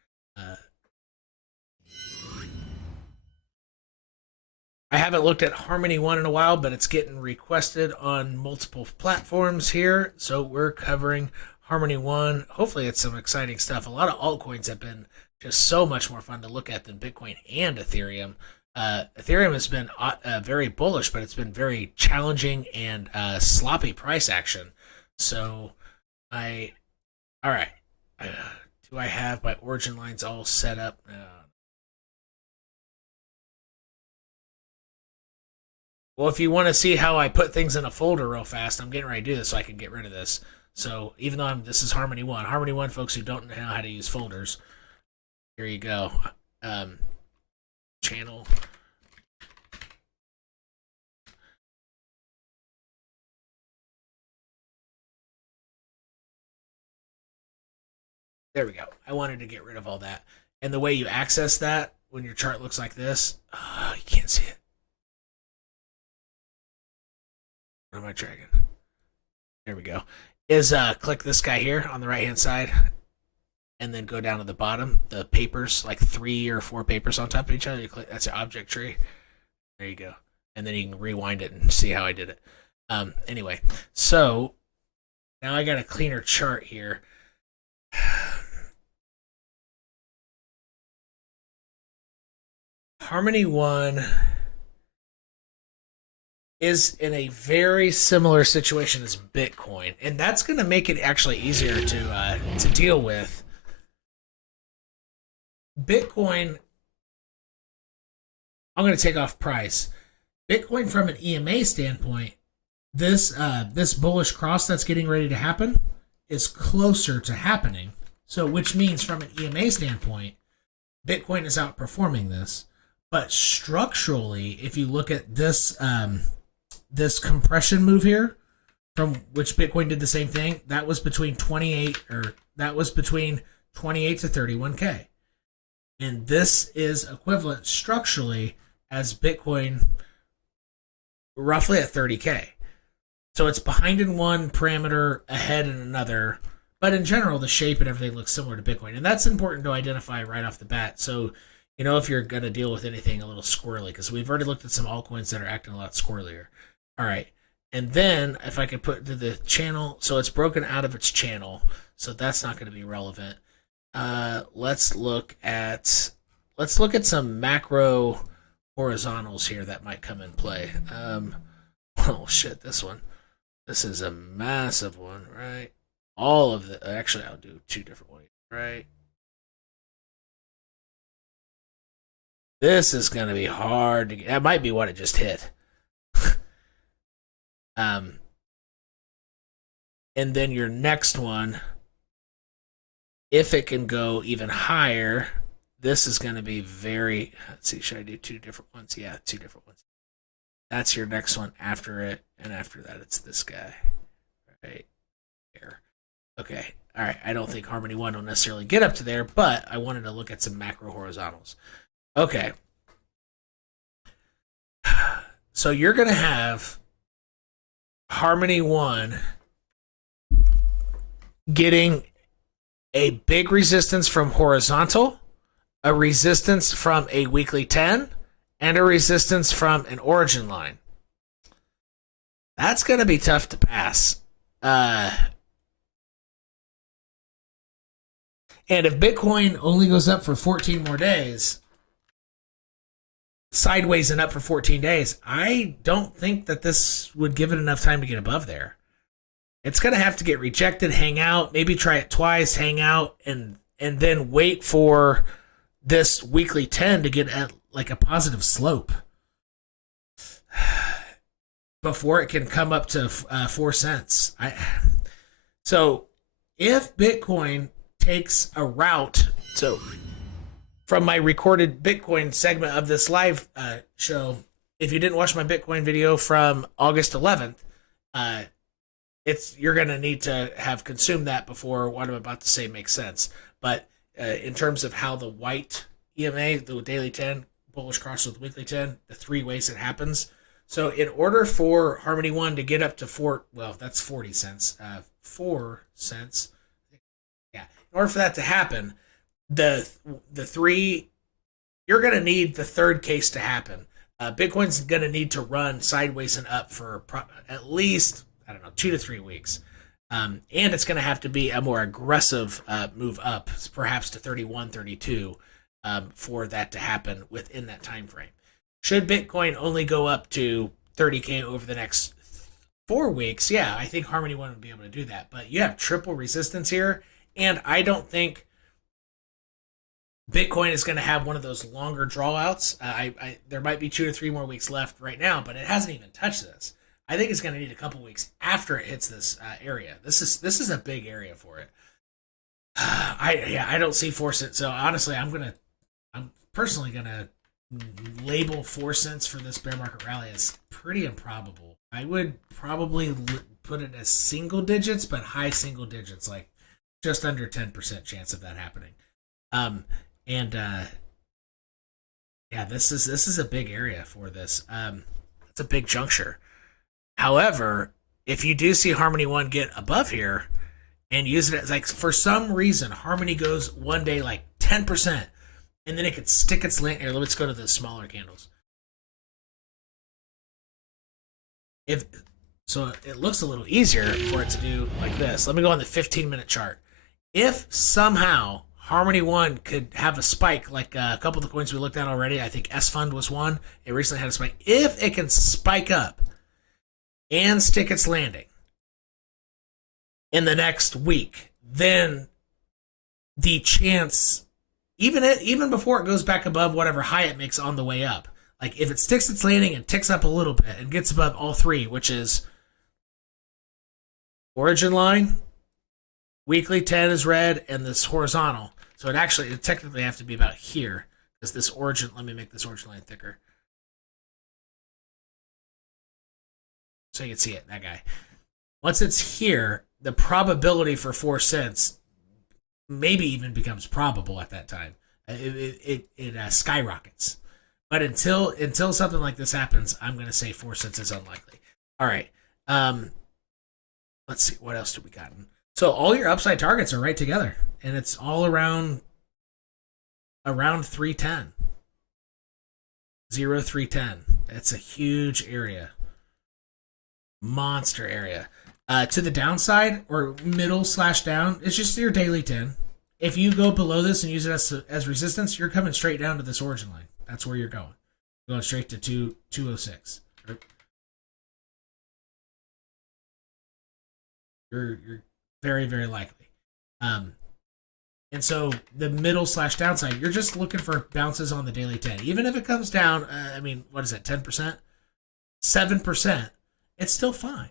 I haven't looked at Harmony One in a while, but it's getting requested on multiple platforms here. So we're covering Harmony One. Hopefully it's some exciting stuff. A lot of altcoins have been just so much more fun to look at than Bitcoin and Ethereum. Ethereum has been very bullish, but it's been very challenging and sloppy price action. So all right. Do I have my origin lines all set up? Well, if you want to see how I put things in a folder real fast, I'm getting ready to do this so I can get rid of this. So even though this is Harmony One. Harmony One, folks who don't know how to use folders, here you go. Channel. There we go. I wanted to get rid of all that. And the way you access that when your chart looks like this, you can't see it. Where am I dragging? There we go. Is click this guy here on the right hand side and then go down to the bottom. The papers, like 3 or 4 papers on top of each other. You click, that's an object tree. There you go. And then you can rewind it and see how I did it. Anyway, so now I got a cleaner chart here. Harmony One is in a very similar situation as Bitcoin, and that's going to make it actually easier to deal with. Bitcoin, I'm going to take off price. Bitcoin from an EMA standpoint, this bullish cross that's getting ready to happen is closer to happening. So, which means from an EMA standpoint, Bitcoin is outperforming this. But structurally, if you look at this this compression move here, from which Bitcoin did the same thing, that was between 28 to 31K. And this is equivalent structurally as Bitcoin roughly at 30K. So it's behind in one parameter, ahead in another. But in general, the shape and everything looks similar to Bitcoin. And that's important to identify right off the bat. So, you know, if you're going to deal with anything a little squirrely, because we've already looked at some altcoins that are acting a lot squirrelier. All right. And then if I could put to the channel, so it's broken out of its channel. So that's not going to be relevant. Let's look at some macro horizontals here that might come in play. Oh shit, this one. This is a massive one, right? All of the actually I'll do two different ones, right? This is gonna be hard to get. That might be what it just hit. And then your next one, if it can go even higher, this is going to be very, let's see, should I do two different ones? Yeah, two different ones. That's your next one after it, and after that it's this guy right here. Okay, all right, I don't think Harmony 1 will necessarily get up to there, but I wanted to look at some macro horizontals. Okay, so you're going to have Harmony 1 getting a big resistance from horizontal, a resistance from a weekly 10, and a resistance from an origin line. That's going to be tough to pass. And if Bitcoin only goes up for 14 more days, sideways and up for 14 days, I don't think that this would give it enough time to get above there. It's going to have to get rejected, hang out, maybe try it twice, hang out, and then wait for this weekly 10 to get at like a positive slope before it can come up to 4 cents. So if Bitcoin takes a route, so from my recorded Bitcoin segment of this live show, if you didn't watch my Bitcoin video from August 11th, you're going to need to have consumed that before what I'm about to say makes sense. But in terms of how the white EMA, the daily 10, bullish cross with weekly 10, the three ways it happens. So in order for Harmony 1 to get up to that's 40 cents. 4 cents. Yeah. In order for that to happen, the three, you're going to need the third case to happen. Bitcoin's going to need to run sideways and up for at least, 2 to 3 weeks. And it's going to have to be a more aggressive move up, perhaps to 31, 32, for that to happen within that time frame. Should Bitcoin only go up to 30K over the next 4 weeks, yeah, I think Harmony 1 would be able to do that. But you have triple resistance here, and I don't think Bitcoin is going to have one of those longer drawouts. There might be 2 to 3 more weeks left right now, but it hasn't even touched this. I think it's going to need a couple weeks after it hits this area. This is a big area for it. I don't see 4 cents. So honestly, I'm personally gonna label 4 cents for this bear market rally as pretty improbable. I would probably put it as single digits, but high single digits, like just under 10% chance of that happening. This is a big area for this. It's a big juncture. However, if you do see Harmony 1 get above here and use it as, like, for some reason, Harmony goes one day like 10%, and then it could stick its land here. Let's go to the smaller candles. So it looks a little easier for it to do like this. Let me go on the 15-minute chart. If somehow Harmony 1 could have a spike, like a couple of the coins we looked at already, I think S Fund was one. It recently had a spike. If it can spike up and stick its landing in the next week, then the chance, even before it goes back above whatever high it makes on the way up, like if it sticks its landing and ticks up a little bit and gets above all three, which is origin line, weekly 10 is red, and this horizontal. So it technically have to be about here, because this origin, let me make this origin line thicker. So you can see it, that guy. Once it's here, the probability for 4 cents maybe even becomes probable at that time. It skyrockets. But until something like this happens, I'm going to say 4 cents is unlikely. All right. Let's see. What else do we got? So all your upside targets are right together, and it's all around 310. 0310. It's a huge area. Monster area. To the downside or middle / down, it's just your daily 10. If you go below this and use it as resistance, you're coming straight down to this origin line. That's where you're going. You're going straight to 206. You're very, very likely. And so the middle / downside, you're just looking for bounces on the daily 10. Even if it comes down, what is that, 10%? 7%, it's still fine.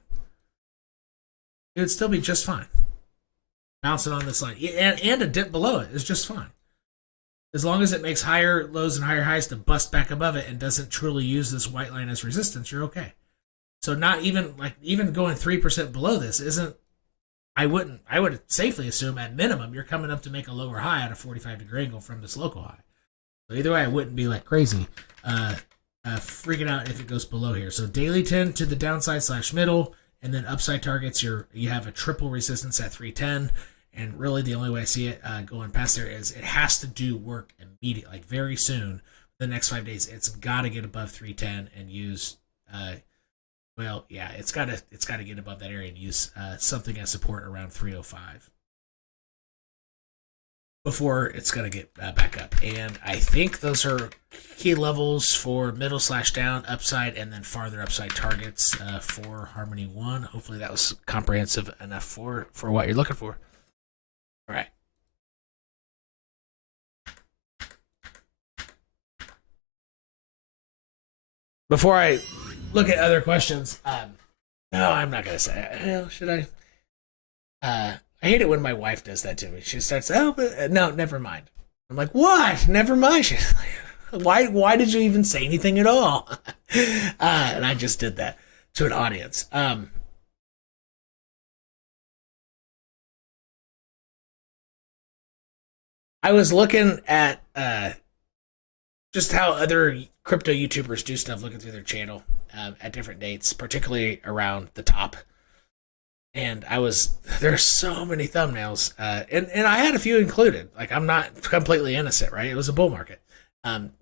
It would still be just fine. Bouncing on this line. And a dip below it is just fine. As long as it makes higher lows and higher highs to bust back above it and doesn't truly use this white line as resistance, you're okay. So not even going 3% below this isn't, I would safely assume at minimum you're coming up to make a lower high at a 45-degree angle from this local high. So either way, I wouldn't be like crazy freaking out if it goes below here. So daily 10 to the downside / middle, and then upside targets, you have a triple resistance at 310. And really the only way I see it going past there is it has to do work immediately, like very soon. The next 5 days, it's got to get above 310 and use it's got to get above that area and use something as support around 305 before it's going to get back up. And I think those are key levels for middle / down, upside, and then farther upside targets for Harmony 1. Hopefully that was comprehensive enough for what you're looking for. All right. Before I look at other questions, no, I'm not going to say it. Hell, should I? I hate it when my wife does that to me. She starts, no, never mind. I'm like, what? Never mind. She's like, why did you even say anything at all? And I just did that to an audience. I was looking at just how other crypto YouTubers do stuff, looking through their channel at different dates, particularly around the top. And there's so many thumbnails, and I had a few included. Like, I'm not completely innocent, right? It was a bull market.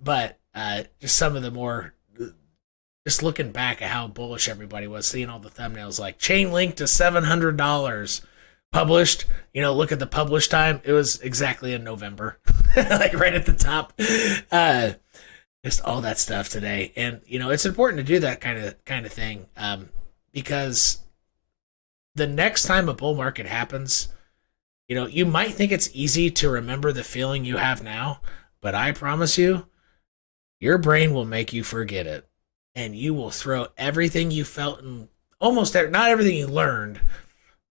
But just some of the more, just looking back at how bullish everybody was, seeing all the thumbnails, like chain link to $700 published. Look at the publish time. It was exactly in November, like right at the top. Just all that stuff today. And, it's important to do that kind of thing because the next time a bull market happens, you might think it's easy to remember the feeling you have now, but I promise you, your brain will make you forget it. And you will throw everything you felt and not everything you learned,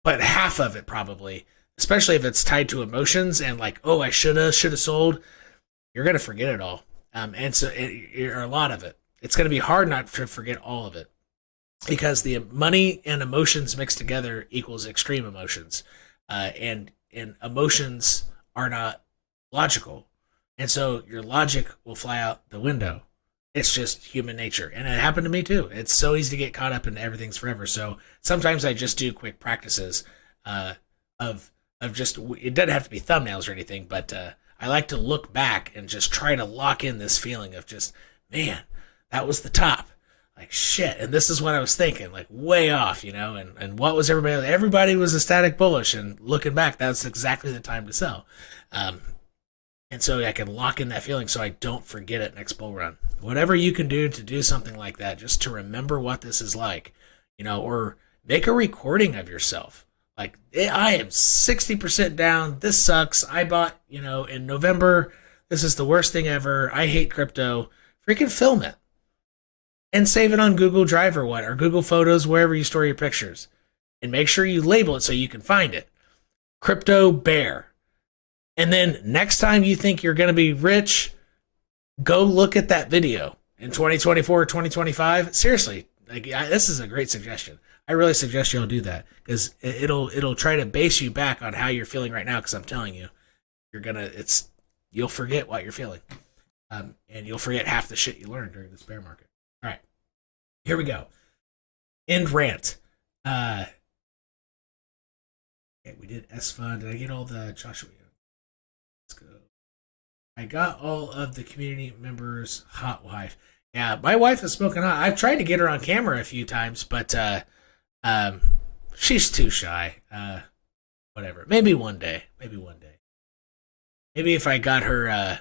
but half of it probably, especially if it's tied to emotions and like, oh, I should have sold. You're going to forget it all. And so a lot of it. It's going to be hard not to forget all of it. Because the money and emotions mixed together equals extreme emotions, and emotions are not logical, and so your logic will fly out the window. It's just human nature, and it happened to me too. It's so easy to get caught up in everything's forever. So sometimes I just do quick practices of just. It doesn't have to be thumbnails or anything, but I like to look back and just try to lock in this feeling of just, man, that was the top. Like, shit, and this is what I was thinking, like way off, and what was everybody was ecstatic bullish, and looking back, that's exactly the time to sell. And so I can lock in that feeling so I don't forget it next bull run. Whatever you can do to do something like that, just to remember what this is like, or make a recording of yourself. Like, I am 60% down, this sucks, I bought, in November, this is the worst thing ever, I hate crypto. Freaking film it. And save it on Google Drive or Google Photos, wherever you store your pictures. And make sure you label it so you can find it. crypto bear. And then next time you think you're going to be rich, go look at that video in 2024 or 2025. Seriously, like this is a great suggestion. I really suggest y'all do that because it'll try to base you back on how you're feeling right now. Because I'm telling you, you'll forget what you're feeling, and you'll forget half the shit you learned during this bear market. All right, here we go. End rant. Okay, we did S Fund. Did I get all the Joshua? Let's go. I got all of the community members' hot wife. Yeah, my wife is smoking hot. I've tried to get her on camera a few times, but she's too shy. Whatever. Maybe one day. Maybe if I got her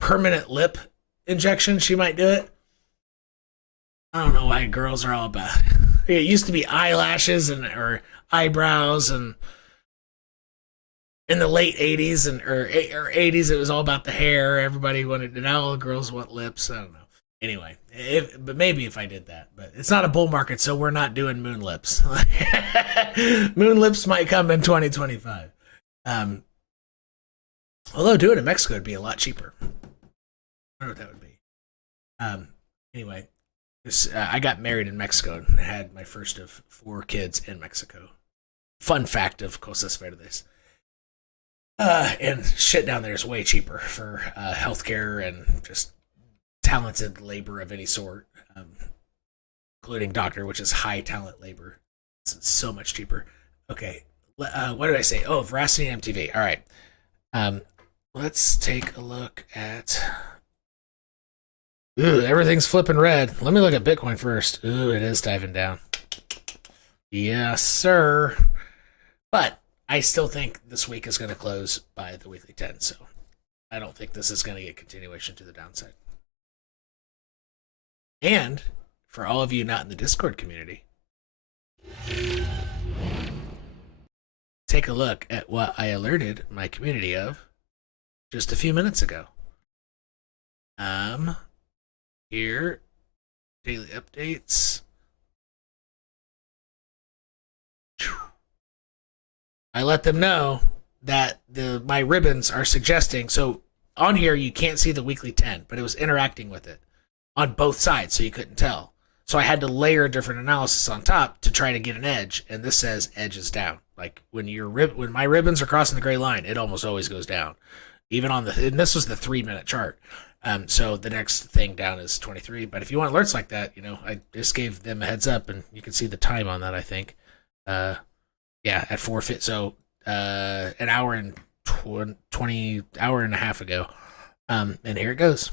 permanent lip injection, she might do it. I don't know why girls are all about it. It used to be eyelashes or eyebrows, and in the late 80s or 80s, it was all about the hair. Everybody wanted to. Now all the girls want lips. I don't know. Anyway, but maybe if I did that. But it's not a bull market, so we're not doing moon lips. Moon lips might come in 2025. Although doing it in Mexico would be a lot cheaper. I don't know what that would be. Anyway, I got married in Mexico and had my first of 4 kids in Mexico. Fun fact of Cosas Verdes. And shit down there is way cheaper for healthcare and just talented labor of any sort, including doctor, which is high talent labor. It's so much cheaper. Okay, what did I say? Oh, Veracity and MTV. All right, let's take a look at. Ooh, everything's flipping red. Let me look at Bitcoin first. Ooh, it is diving down. Yes, sir. But I still think this week is going to close by the weekly 10, so I don't think this is going to get continuation to the downside. And for all of you not in the Discord community, take a look at what I alerted my community of just a few minutes ago. Here, daily updates. I let them know that my ribbons are suggesting. So on here, you can't see the weekly 10, but it was interacting with it on both sides, so you couldn't tell. So I had to layer a different analysis on top to try to get an edge, and this says edge is down. Like when my ribbons are crossing the gray line, it almost always goes down. Even on and this was the 3-minute chart. So the next thing down is 23. But if you want alerts like that, I just gave them a heads up, and you can see the time on that, I think. Yeah, at 4:50. So an hour and 20 hour and a half ago. And here it goes.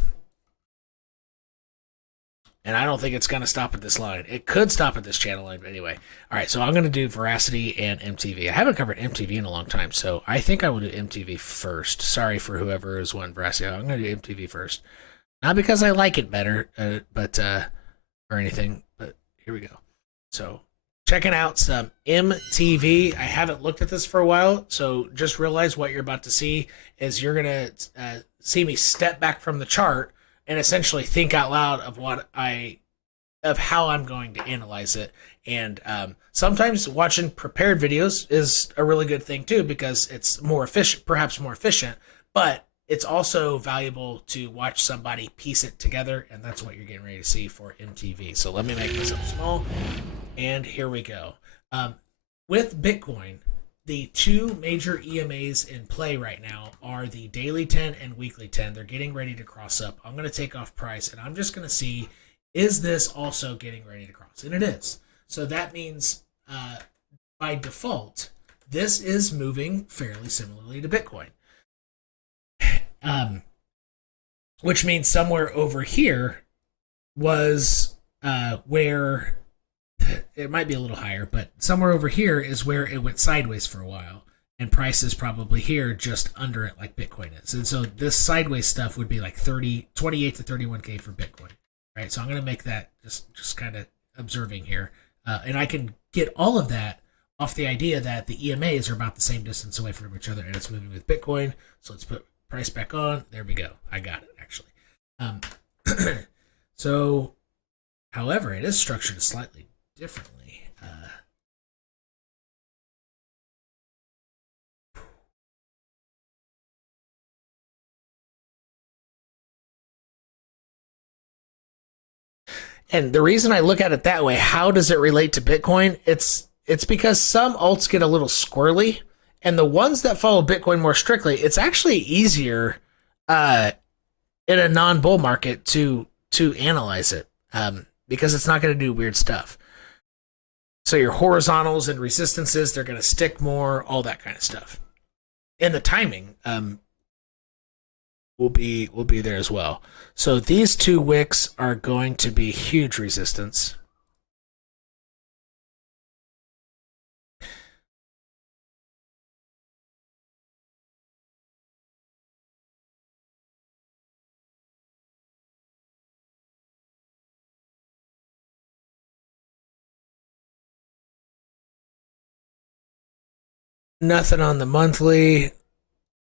And I don't think it's going to stop at this line. It could stop at this channel line, but anyway. All right, so I'm going to do Veracity and MTV. I haven't covered MTV in a long time, so I think I will do MTV first. Sorry for whoever is won Veracity. I'm going to do MTV first. Not because I like it better, or anything, but here we go. So checking out some MTV. I haven't looked at this for a while, so just realize what you're about to see is you're going to see me step back from the chart and essentially think out loud of how I'm going to analyze it. And sometimes watching prepared videos is a really good thing too, because it's more efficient, perhaps more efficient, but it's also valuable to watch somebody piece it together, and that's what you're getting ready to see for MTV. So let me make this up small, and here we go. With Bitcoin, the 2 major EMAs in play right now are the daily 10 and weekly 10. They're getting ready to cross up. I'm going to take off price, and I'm just going to see, is this also getting ready to cross? And it is. So that means by default, this is moving fairly similarly to Bitcoin. Which means somewhere over here was where it might be a little higher, but somewhere over here is where it went sideways for a while, and price is probably here just under it like Bitcoin is. And so this sideways stuff would be like 28 to 31K for Bitcoin, right? So I'm going to make that just kind of observing here. And I can get all of that off the idea that the EMAs are about the same distance away from each other, and it's moving with Bitcoin. So let's put price back on. There we go. I got it, actually. So, however, it is structured slightly differently. And the reason I look at it that way, how does it relate to Bitcoin? It's because some alts get a little squirrely, and the ones that follow Bitcoin more strictly, it's actually easier in a non-bull market to analyze it, because it's not going to do weird stuff. So your horizontals and resistances, they're going to stick more, all that kind of stuff. And the timing will be there as well. So these two wicks are going to be huge resistance. Nothing on the monthly,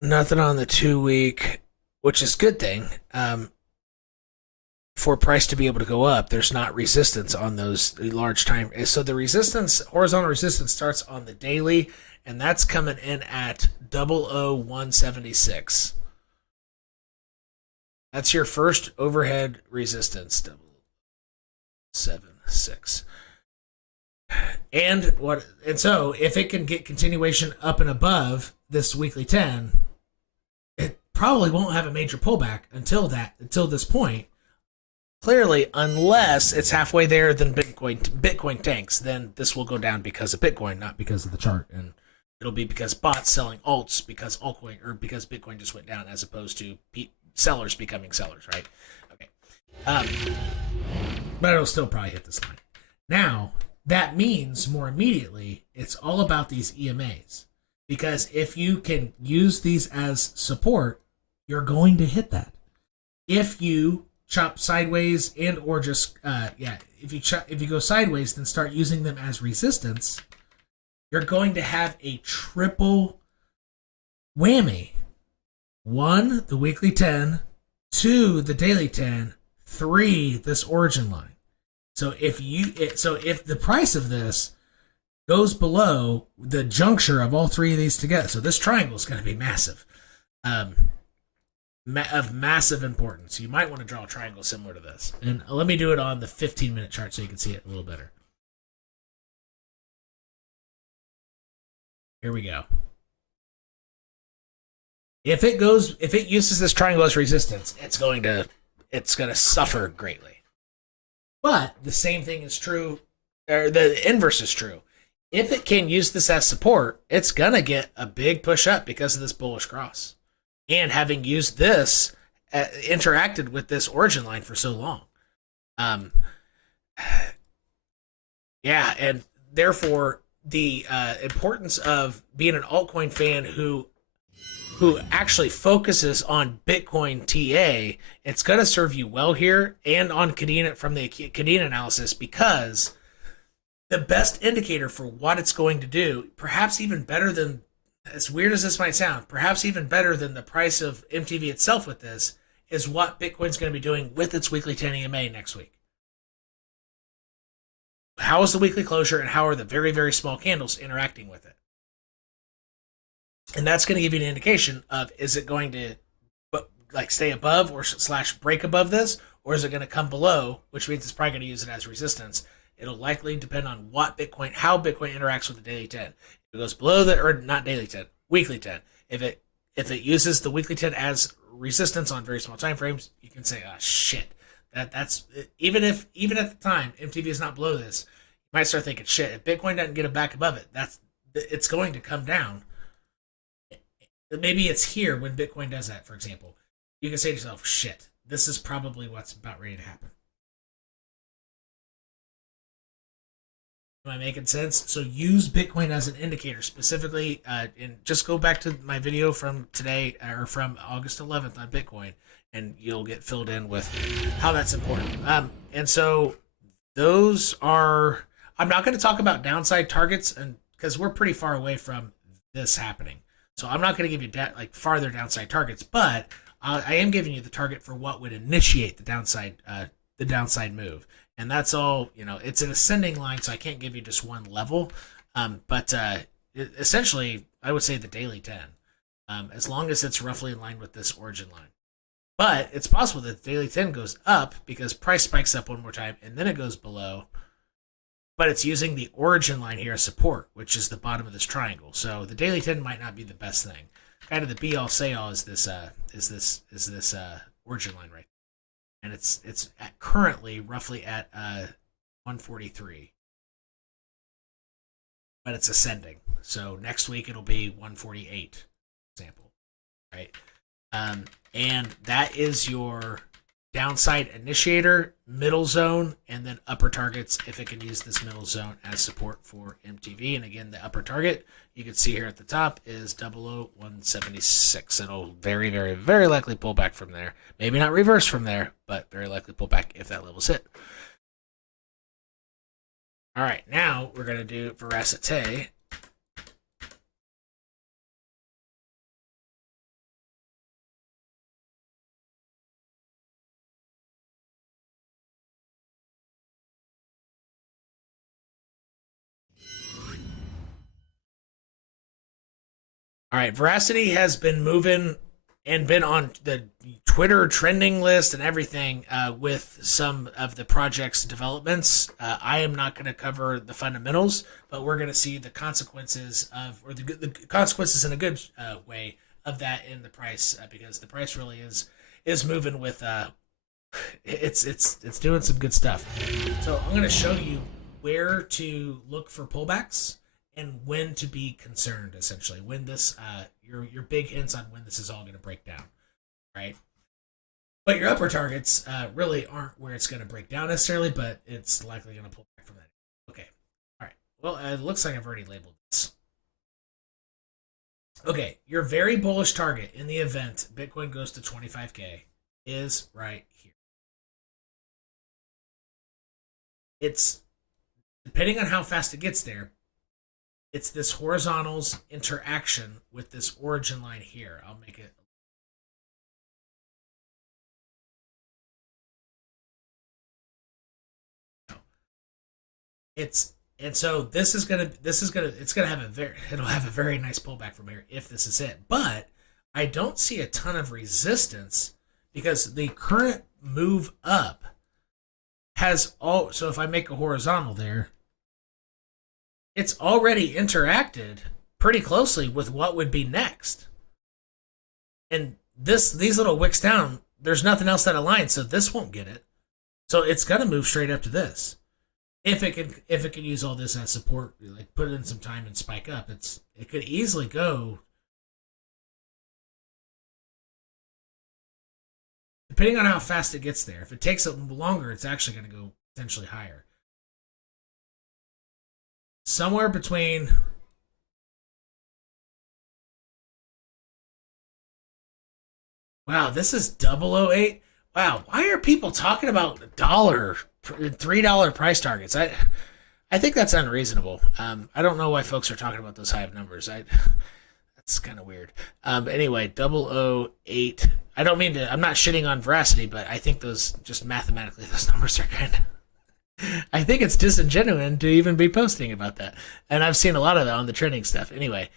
nothing on the 2-week, which is a good thing. For price to be able to go up, there's not resistance on those large time. So the resistance, horizontal resistance, starts on the daily, and that's coming in at 00176. That's your first overhead resistance, 076. And so if it can get continuation up and above this weekly 10, it probably won't have a major pullback until this point. Clearly, unless it's halfway there, then Bitcoin tanks. Then this will go down because of Bitcoin, not because of the chart, and it'll be because bots selling alts because because Bitcoin just went down, as opposed to sellers becoming sellers, right? Okay, but it'll still probably hit this line. Now that means more immediately, it's all about these EMAs, because if you can use these as support, you're going to hit that. If you chop sideways and or just if you go sideways, then start using them as resistance, you're going to have a triple whammy. 1, the weekly 10, 2, the daily 10, 3, this origin line. So if the price of this goes below the juncture of all three of these together, so this triangle is going to be massive. Of massive importance. You might want to draw a triangle similar to this. And let me do it on the 15-minute chart so you can see it a little better. Here we go. If it uses this triangle as resistance, it's going to suffer greatly. But the same thing is true, or the inverse is true. If it can use this as support, it's gonna get a big push up because of this bullish cross. And having used this, interacted with this origin line for so long. And therefore the importance of being an altcoin fan who actually focuses on Bitcoin TA, it's going to serve you well here, and on Kadena, from the Kadena analysis, because the best indicator for what it's going to do, perhaps even better than, as weird as this might sound, perhaps even better than the price of MTV itself with this, is what Bitcoin's going to be doing with its weekly 10 EMA next week. How is the weekly closure, and how are the very, very small candles interacting with it? And that's going to give you an indication of, is it going to stay above or / break above this, or is it going to come below, which means it's probably going to use it as resistance. It'll likely depend on how Bitcoin interacts with the daily 10. If it goes below not daily 10, weekly 10. If it uses the weekly 10 as resistance on very small time frames, you can say, oh shit. That's even at the time MTV is not below this, you might start thinking, shit, if Bitcoin doesn't get it back above it, it's going to come down. Maybe it's here when Bitcoin does that, for example. You can say to yourself, shit, this is probably what's about ready to happen. Am I making sense? So use Bitcoin as an indicator, specifically, and just go back to my video from today, or from August 11th on Bitcoin, and you'll get filled in with how that's important. And so those are, I'm not going to talk about downside targets, and because we're pretty far away from this happening. So I'm not going to give you farther downside targets, but I am giving you the target for what would initiate the downside move. And that's all, it's an ascending line, so I can't give you just one level. But essentially, I would say the daily 10, as long as it's roughly in line with this origin line. But it's possible that the daily 10 goes up because price spikes up one more time and then it goes below. But it's using the origin line here as support, which is the bottom of this triangle. So the daily 10 might not be the best thing. Kind of the be all say all is this origin line right, and it's currently roughly at 143, but it's ascending. So next week it'll be 148, example, right? And that is your downside initiator, middle zone, and then upper targets if it can use this middle zone as support for MTV. And again, the upper target you can see here at the top is 00176. It'll very, very, very likely pull back from there. Maybe not reverse from there, but very likely pull back if that level's hit. All right, now we're going to do Veracity. All right, Veracity has been moving and been on the Twitter trending list and everything with some of the project's developments. I am not going to cover the fundamentals, but we're going to see the consequences of, or the consequences in a good way of that in the price, because the price really is moving with it's doing some good stuff. So I'm going to show you where to look for pullbacks and when to be concerned, essentially, when this your big hints on when this is all going to break down, right? But your upper targets really aren't where it's going to break down necessarily, but it's likely going to pull back from that. Okay, all right. Well, it looks like I've already labeled this. Okay, your very bullish target in the event Bitcoin goes to 25K is right here. It's depending on how fast it gets there. It's this horizontal's interaction with this origin line here. I'll make it. So it's gonna have a very nice pullback from here if this is it. But I don't see a ton of resistance because the current move up has all. So if I make a horizontal there, it's already interacted pretty closely with what would be next. And these little wicks down, there's nothing else that aligns, so this won't get it. So it's gonna move straight up to this. If it can use all this as support, like put in some time and spike up, it could easily go. Depending on how fast it gets there. If it takes it longer, it's actually gonna go potentially higher. Somewhere between wow, this is 008. Wow, why are people talking about $3 price targets? I think that's unreasonable. I don't know why folks are talking about those high of numbers. That's kind of weird. Anyway, 008. I don't mean to. I'm not shitting on Veracity, but I think those just mathematically those numbers are kind of. I think it's disingenuous to even be posting about that, and I've seen a lot of that on the trending stuff. Anyway,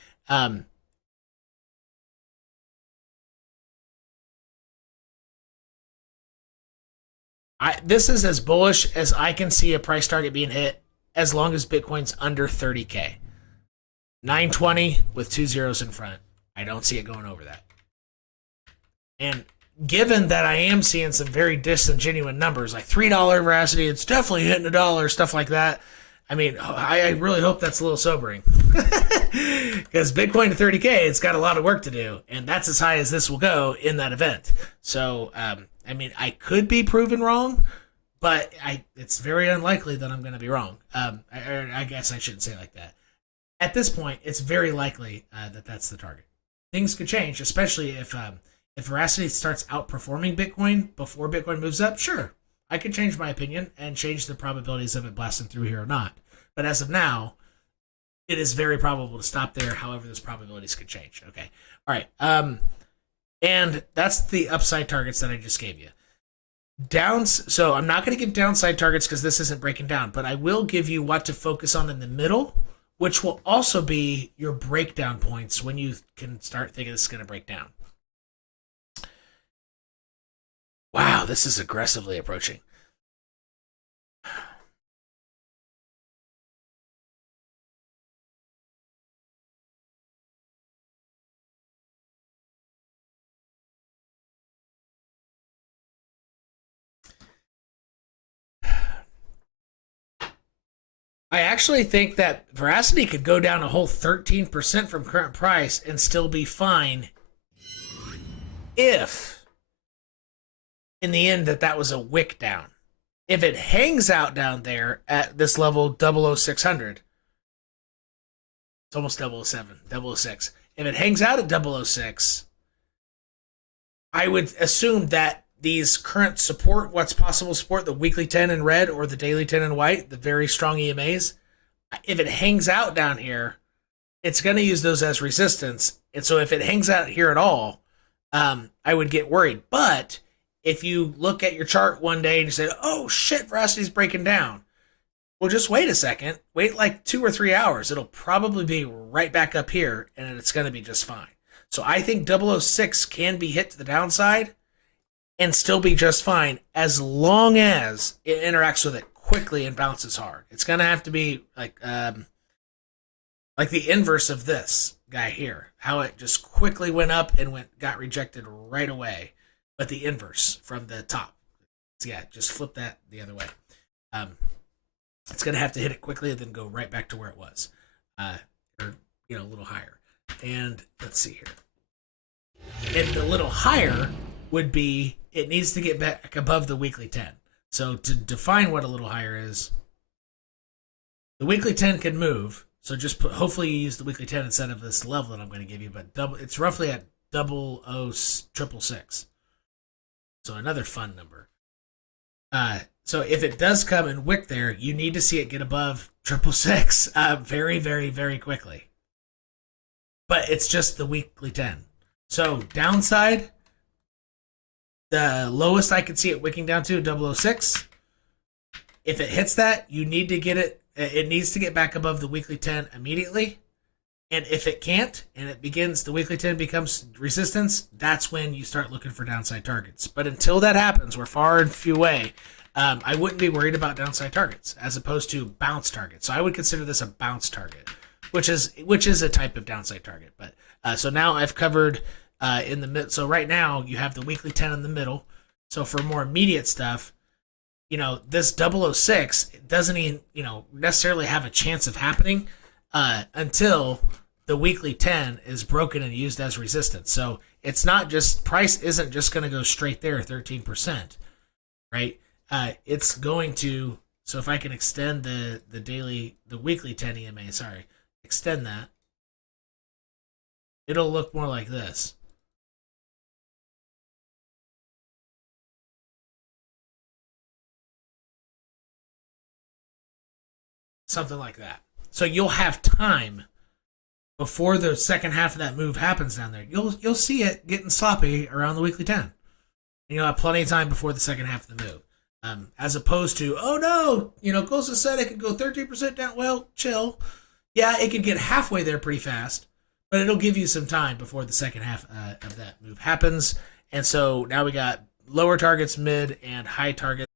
this is as bullish as I can see a price target being hit as long as Bitcoin's under 30K. 920 with 2 zeros in front. I don't see it going over that. And given that I am seeing some very disingenuous numbers, like $3 Veracity, it's definitely hitting $1, stuff like that. I mean, I really hope that's a little sobering. Because Bitcoin to 30K, it's got a lot of work to do. And that's as high as this will go in that event. So, I mean, I could be proven wrong, but it's very unlikely that I'm going to be wrong. I guess I shouldn't say it like that. At this point, it's very likely that that's the target. Things could change, especially if Veracity starts outperforming Bitcoin before Bitcoin moves up. Sure, I could change my opinion and change the probabilities of it blasting through here or not. But as of now, it is very probable to stop there. However, those probabilities could change. Okay, all right. And that's the upside targets that I just gave you. So I'm not going to give downside targets because this isn't breaking down, but I will give you what to focus on in the middle, which will also be your breakdown points when you can start thinking this is going to break down. Wow, this is aggressively approaching. I actually think that Veracity could go down a whole 13% from current price and still be fine if, in the end, that was a wick down. If it hangs out down there at this level 00600, it's almost 007, 006. If it hangs out at 006, I would assume that these current support, what's possible support, the weekly 10 in red or the daily 10 in white, the very strong EMAs, if it hangs out down here, it's going to use those as resistance. And so if it hangs out here at all, I would get worried. But if you look at your chart one day and you say, oh shit, Veracity's breaking down, well, just wait a second. Wait like 2 or 3 hours. It'll probably be right back up here and it's going to be just fine. So I think 006 can be hit to the downside and still be just fine as long as it interacts with it quickly and bounces hard. It's going to have to be like the inverse of this guy here, how it just quickly went up and got rejected right away, but the inverse from the top. So yeah, just flip that the other way. It's going to have to hit it quickly and then go right back to where it was, or a little higher. And let's see here. And the little higher would be it needs to get back above the weekly 10. So to define what a little higher is, the weekly 10 can move. So just hopefully you use the weekly 10 instead of this level that I'm going to give you, but it's roughly at 00666. So another fun number. So if it does come and wick there, you need to see it get above 666 very, very, very quickly. But it's just the weekly 10. So downside, the lowest I could see it wicking down to 006. If it hits that, you need to get it. It needs to get back above the weekly 10 immediately. And if it can't, and the weekly 10 becomes resistance, that's when you start looking for downside targets. But until that happens, we're far and few away. I wouldn't be worried about downside targets as opposed to bounce targets. So I would consider this a bounce target, which is a type of downside target. But so now I've covered in the mid. So right now you have the weekly 10 in the middle. So for more immediate stuff, this 006 doesn't even necessarily have a chance of happening until the weekly 10 is broken and used as resistance. So it's not just price isn't just going to go straight there 13%, right? It's going to. So if I can extend the weekly 10 EMA, extend that, it'll look more like this. Something like that. So you'll have time before the second half of that move happens down there. You'll see it getting sloppy around the weekly 10. You'll have plenty of time before the second half of the move. As opposed to, oh no, Gosa said it could go 13% down. Well, chill. Yeah, it could get halfway there pretty fast, but it'll give you some time before the second half of that move happens. And so now we got lower targets, mid, and high targets.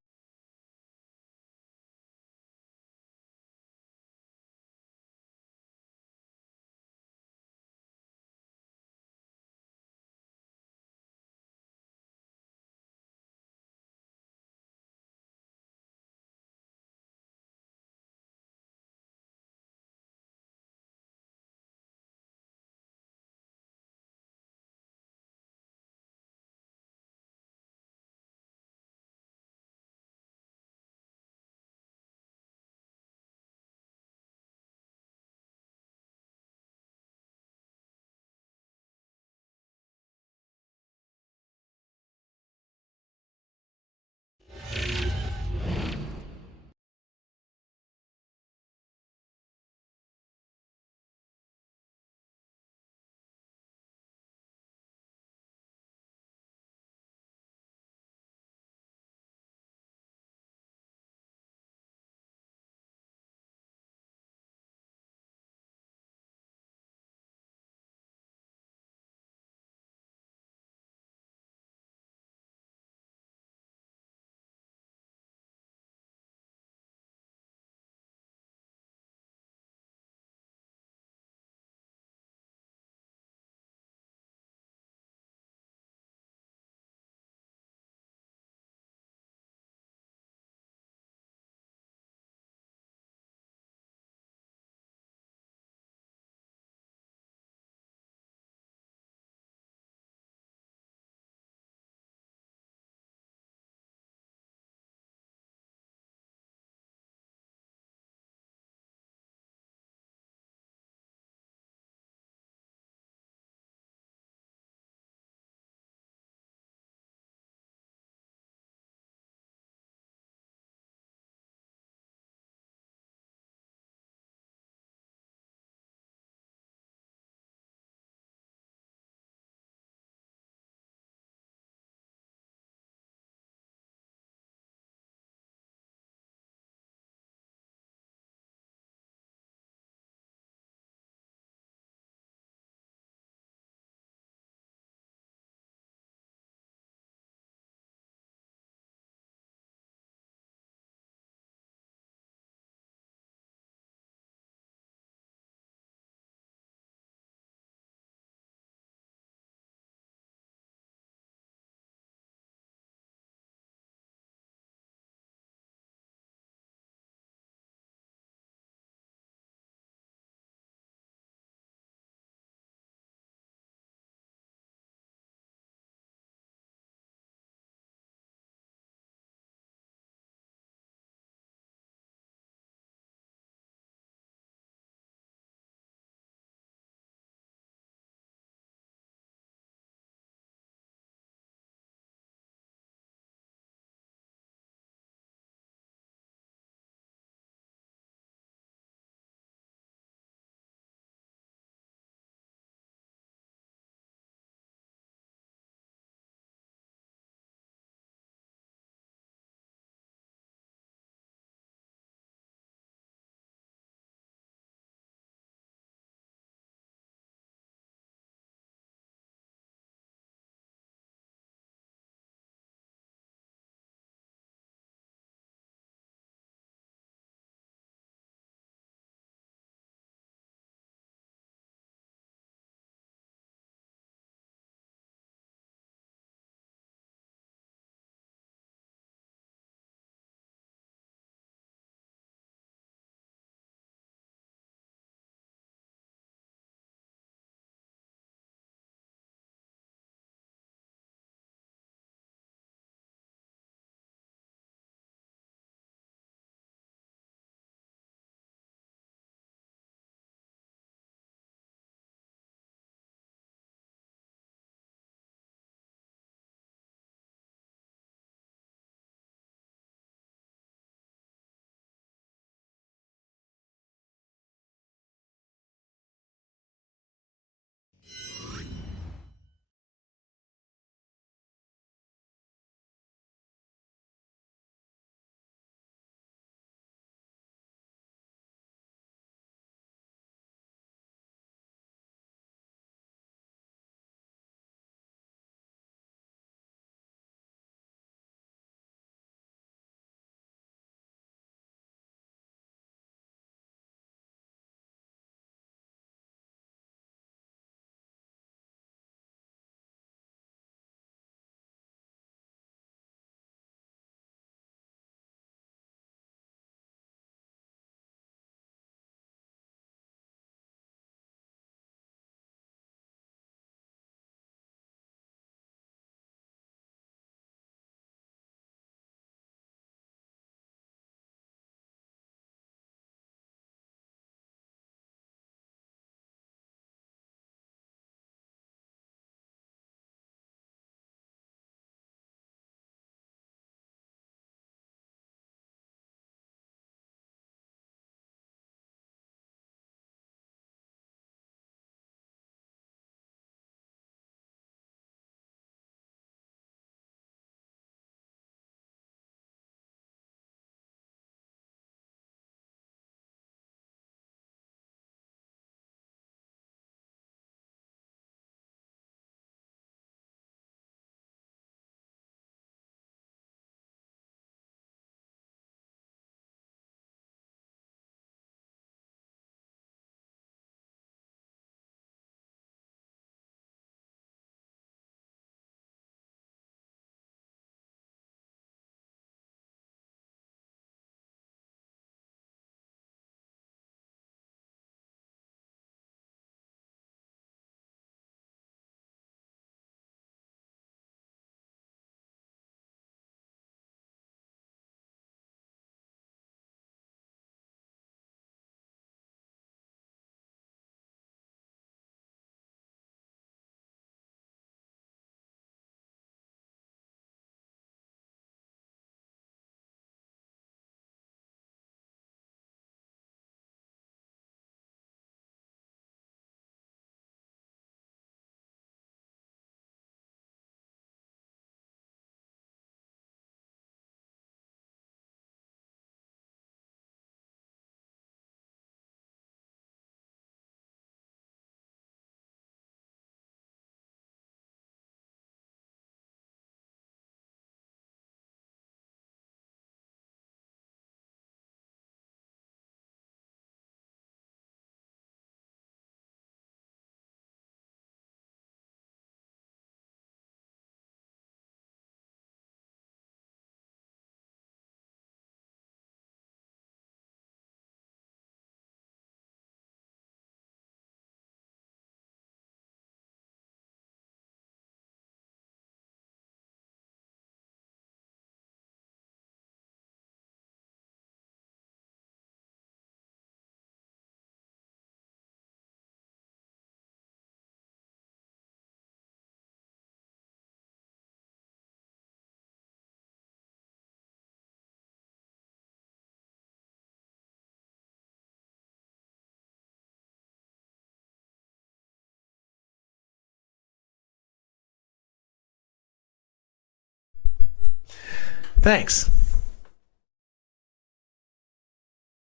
Thanks.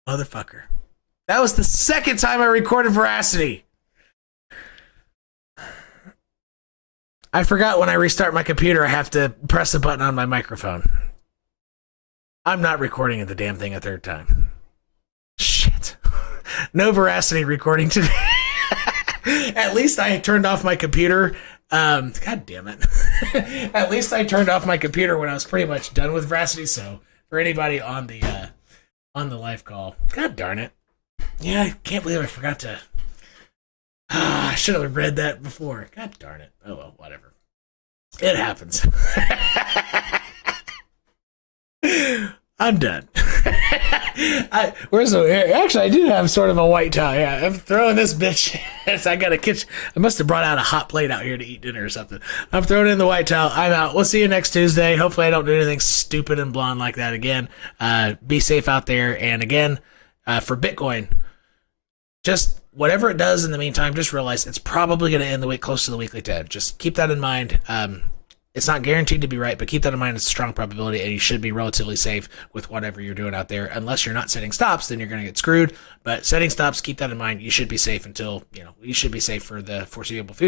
Motherfucker. That was the second time I recorded Veracity. I forgot when I restart my computer, I have to press a button on my microphone. I'm not recording the damn thing a third time. Shit. No Veracity recording today. At least I turned off my computer. God damn it. At least I turned off my computer when I was pretty much done with Veracity. So for anybody on the live call, god darn it. Yeah, I can't believe I forgot to. I should have read that before. God darn it. Oh well, whatever. It happens. I'm done. Actually, I do have sort of a white towel. Yeah, I'm throwing this bitch. I got a kitchen. I must have brought out a hot plate out here to eat dinner or something. I'm throwing in the white towel. I'm out. We'll see you next Tuesday. Hopefully, I don't do anything stupid and blonde like that again. Be safe out there. And again, for Bitcoin, just whatever it does in the meantime, just realize it's probably going to end the week close to the weekly 10. Just keep that in mind. It's not guaranteed to be right, but keep that in mind. It's a strong probability, and you should be relatively safe with whatever you're doing out there. Unless you're not setting stops, then you're going to get screwed. But setting stops, keep that in mind. You should be safe until, you should be safe for the foreseeable future.